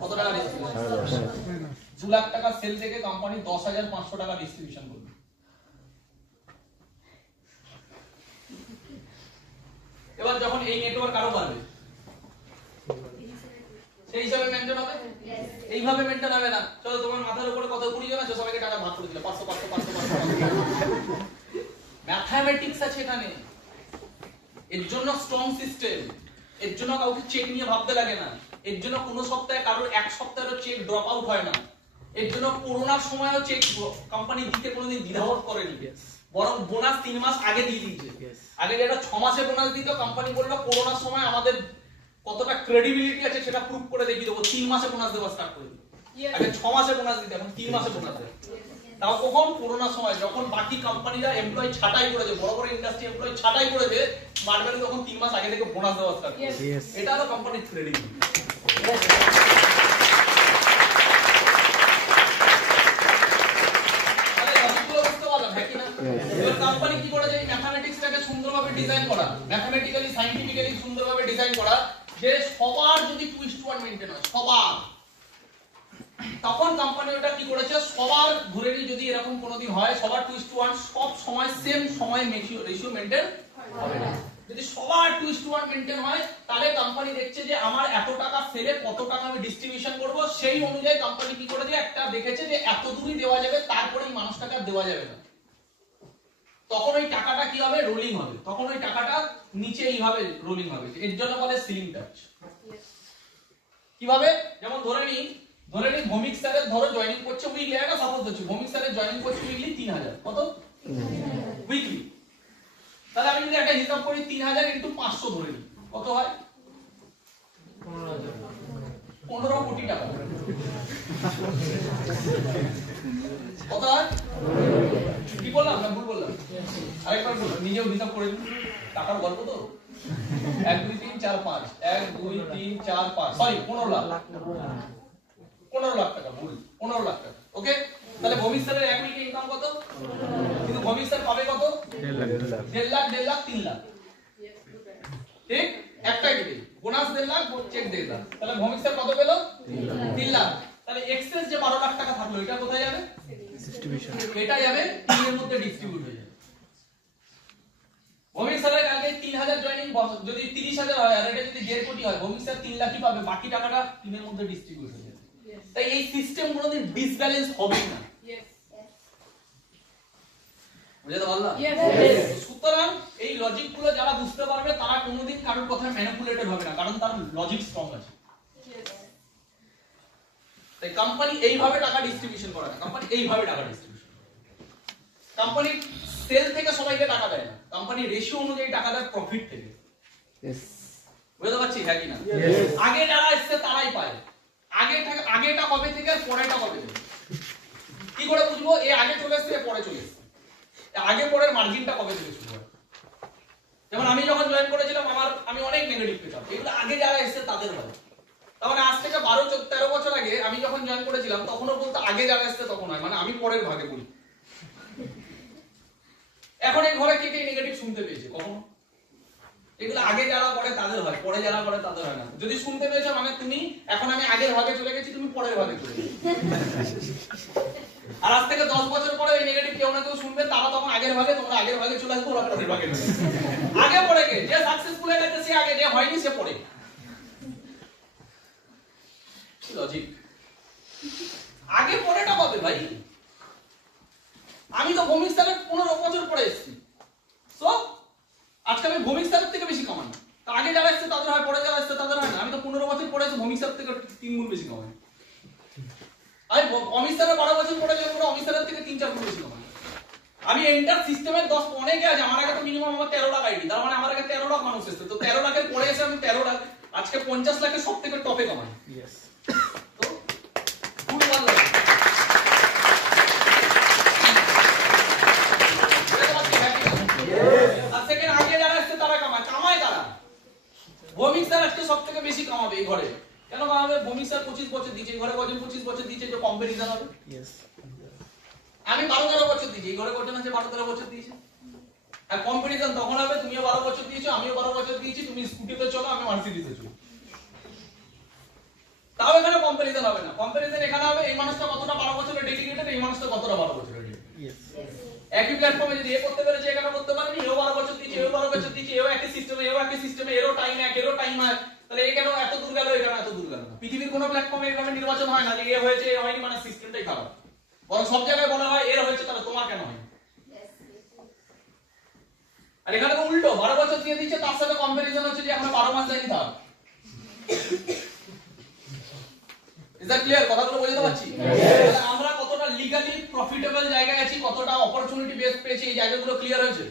কত টাকা ডিস্ট্রিবিউশন? 2 লাখ টাকা সেল থেকে কোম্পানি 10,500 টাকা ডিস্ট্রিবিউশন করলো। এবার যখন এই নেটওয়ার্ক আরো বাড়বে, সেই হিসাবে মেনটেন হবে। এইভাবে মেনটেন হবে না। চলো তোমার মাথার উপরে কত 20 জন আছে, সবাইকে টাকা ভাগ করে দিলে 500 500 500 500। ম্যাথমেটিক্স আছে এখানে, এর জন্য স্ট্রং সিস্টেম, এর জন্য কাউকে চেক নিয়ে ভাবতে লাগে না, এর জন্য কোনো সপ্তাহে কারোর এক সপ্তাহেরও চেক ড্রপ আউট হয় না, এর জন্য করোনার সময়ও চেক কোম্পানি দিতে কোনোদিন দ্বিধাবোধ করেনি, বরং বোনাস 3 মাস আগে দিয়ে দিয়েছে। আগে যেটা 6 মাসে বোনাস দিত, কোম্পানি বলল করোনার সময় আমাদের কতটা ক্রেডিবিলিটি আছে সেটা প্রুভ করে দেখিয়ে দেবো, 3 মাসে বোনাস দেওয়া স্টার্ট করে দিল। আগে 6 মাসে বোনাস দিত, এখন 3 মাসে বোনাস দেয়। তাও কখন? করোনার সময়, যখন বাকি কোম্পানিরা এমপ্লয়ি ছাঁটাই করেছে, বড় বড় ইন্ডাস্ট্রি এমপ্লয়ি ছাঁটাই করেছে, স্মার্ট ভ্যালু তখন 3 মাস আগে থেকে বোনাস দেওয়া স্টার্ট করেছে। এটা হলো কোম্পানির ক্রেডিবিলিটি। কোম্পানি কি করেছে? এই ম্যাথমেটিক্সটাকে সুন্দরভাবে ডিজাইন করা, ম্যাথমেটিক্যালি সায়েন্টিফিক্যালি সুন্দরভাবে ডিজাইন করা, যে সবার যদি 2:1 মেইনটেইন হয়, সবার, তখন কোম্পানি ওটা কি করেছে? সবার ধরে নিয়ে যদি এরকম কোনোদিন হয়, সবার 2:1 সব সময় সেম সময় রেশিও মেইনটেইন হবে না। যদি সবার 2:1 মেইনটেইন হয় তাহলে কোম্পানি দেখছে যে আমার এত টাকা সেলে কত টাকা আমি ডিস্ট্রিবিউশন করব, সেই অনুযায়ী কোম্পানি কি করেছে একটা দেখেছে যে এত দূরই দেওয়া যাবে, তারপরে এই মানুষটাকে আর দেওয়া যাবে না। তখন ওই টাকাটা কি হবে, রোলিং হবে, তখন ওই টাকাটা নিচে এইভাবে রোলিং হবে, এর জন্য বলে সিলিং টাচ। কিভাবে, যেমন ধরে নি ভৌমিক স্যারের ধরো জয়েনিং করছে উইকলি, একটা সাপোজ হচ্ছে ভৌমিক স্যারের জয়েনিং করছে উইকলি 3000, কত উইকলি, তাহলে আমি যদি একটা হিসাব করি 3000 ইনটু 500 ধরে নিই, কত হয় 15 কোটি টাকা, কত হয়, কি বললাম না ভুল বললাম, আরেকবার বলুন, নিজেও হিসাব করে নিন, টাকার গল্প তো 1 2 3 4 5 1 2 3 4 5 সরি 15 লাখ, 15 লাখ টাকা, ভুল 15 লাখ টাকা। ওকে, তাহলে ভৌমিক স্যারের এক উইকে ইনকাম কত, কিন্তু ভৌমিক স্যার পাবে কত 1.5 লাখ 3 লাখ, ঠিক একটাই দিবে বোনাস 1.5 লাখ, চেক 1.5 লাখ, তাহলে ভৌমিক স্যার কত পেল 3 লাখ। তাহলে এক্সেস যে 12 লাখ টাকা থাকলো এটা কোথায় যাবে, ডিস্ট্রিবিউশন, এটা যাবে টিমের মধ্যে ডিস্ট্রিবিউট হয়ে যাবে। ভৌমিক স্যারের কালকে 3000 জয়েনিং যদি 30000 হয় আর এটা যদি 1.5 কোটি হয়, ভৌমিক স্যার 3 লাখই পাবে, বাকি টাকাটা টিমের মধ্যে ডিস্ট্রিবিউট হয়ে যাবে। তাই এই সিস্টেম কোনোদিন ডিসব্যালেন্স হবে না। বুঝতে পারলাম? সুতরাং এই লজিক গুলো যারা বুঝতে পারবে তারা কোনোদিন কারোর কথায় ম্যানিপুলেটেড হবে না, কারণ তার লজিক স্ট্রং আছে। তাই কোম্পানি এইভাবে টাকা ডিস্ট্রিবিউশন করে না, কোম্পানি এইভাবে টাকা ডিস্ট্রিবিউশন করে। কোম্পানি সেল থেকে সবাইকে টাকা দেয় না, কোম্পানি রেশিও অনুযায়ী টাকা দেয় প্রফিট থেকে। বুঝতে পারছি হ্যাঁ কি না? আগে যারা আসছে তারাই পায়। আগেটা কবে থেকে আর পরেটা কবে থেকে কি করে বুঝবো? এ আগে চলে আসছে, এ পরে চলে আসছে, আগে পরের মার্জিনটা কবে থেকে শুরু হয়? যেমন আমি যখন জয়েন করেছিলাম আমি অনেক নেগেটিভ পেতাম, এগুলো আগে যারা এসেছে তাদের হয়। তার মানে আজ থেকে 12-13 বছর আগে আমি যখন জয়েন করেছিলাম তখনও বলতো আগে যারা এসেছে তখন হয়, মানে আমি পরের ভাগে বলি। এখন এই ঘরে কে কে নেগেটিভ শুনতে পেয়েছে কখনো? এগুলো আগে যারা করে তাদের হয়, পরে যারা করে তাদের হয় না। যদি শুনতে পেয়েছো মানে তুমি এখন আমি আগের ভাগে চলে গেছি, তুমি পরের ভাগে চলে গেছো। আর আজ থেকে 10 বছর পরে এই নেগেটিভ কেউ না কেউ শুনবে, তারা তখন আগের ভাগে, তোমরা আগের ভাগে চলে আসবে, ওরা পরের ভাগে চলে আসবে। আগে পড়ে গে, যে সাকসেসফুল হয়ে গেছে সে আগে, যে হয়নি সে পরে। লজিক আগে পরেটা হবে ভাই। আমি তো ভৌমিক স্যারের 15 বছর পরে এসেছি, সো আজকে আমি ভৌমিক স্যারের থেকে বেশি কামাই। তো আগে যারা এসেছে তাদের হয়, পরে যারা এসেছে তাদের হয় না। আমি তো 15 বছর পরে এসে ভৌমিক স্যার থেকে 3 গুণ বেশি কামাই। আমি অমিত স্যারের 12 বছর পরে জয়েন করে অমিত স্যারের থেকে 3-4 গুণ বেশি কামাই। আমি এন্টার সিস্টেমের 10 অনেকে আছে, আমার আগে তো মিনিমাম আমার 13 লাখ আইডি, তার মানে আমার আগে 13 লাখ মানুষ এসেছে। তো 13 লাখের পরে এসে আমি 13 লাখ, আজকে 50 লাখের সব থেকে টপে কামাই। তো ভুল বললাম। ভৌমিক স্যার আজকে সব থেকে বেশি কামাবে এই ঘরে। কেন কামাবে? ভৌমিক স্যার 25 বছর দিয়েছে, এই ঘরে কজন 25 বছর দিয়েছে, যে কম্পারিজন হবে। আমি 12-13 বছর দিয়েছি, এই ঘরে কজন আছে 12-13 বছর দিয়েছে। আর কম্পারিজন তখন হবে তুমিও 12 বছর দিয়েছো, আমিও 12 বছর দিয়েছি, তুমি স্কুটিতে চলো, আমি মার্সিডিজে চলি। তাও এখানে কম্পারিজন হবে না। কম্পারিজন এখানে হবে এই মানুষটা কতটা 12 বছরের ডেডিকেটেড, এই মানুষটা কতটা 12 বছরের ডেডিকেটেড। একই প্ল্যাটফর্মে যদি এ করতে পেরেছে, এখানে করতে পারেনি, এও 12 বছর দিয়েছে, এও 12 বছর দিয়েছে, এও একই সিস্টেমে, এরও টাইম এক, এরও টাইম হয়, তাহলে এ কেন এত দূর গেল, এখানে এত দূর গেল না? পৃথিবীর কোনো প্ল্যাটফর্মে এভাবে নির্বাচন হয় না যে এ হয়েছে এ হয়নি, মানে সিস্টেমটাই খারাপ। বরং সব জায়গায় বলা হয় এর হয়েছে, তাহলে তোমার কেন হয়? আর এখানে তো উল্টো, 12 বছর দিয়ে দিচ্ছে, তার সাথে কম্পারিজন হচ্ছে যে আমরা 12 মাস যাইনি তার। Is that clear? কথাগুলো বুঝতে পারছি? তাহলে আমরা কতটা লিগালি প্রফিটেবল জায়গায় আছি, কতটা অপরচুনিটি বেস পেয়েছি, এই জায়গাগুলো ক্লিয়ার হয়েছে?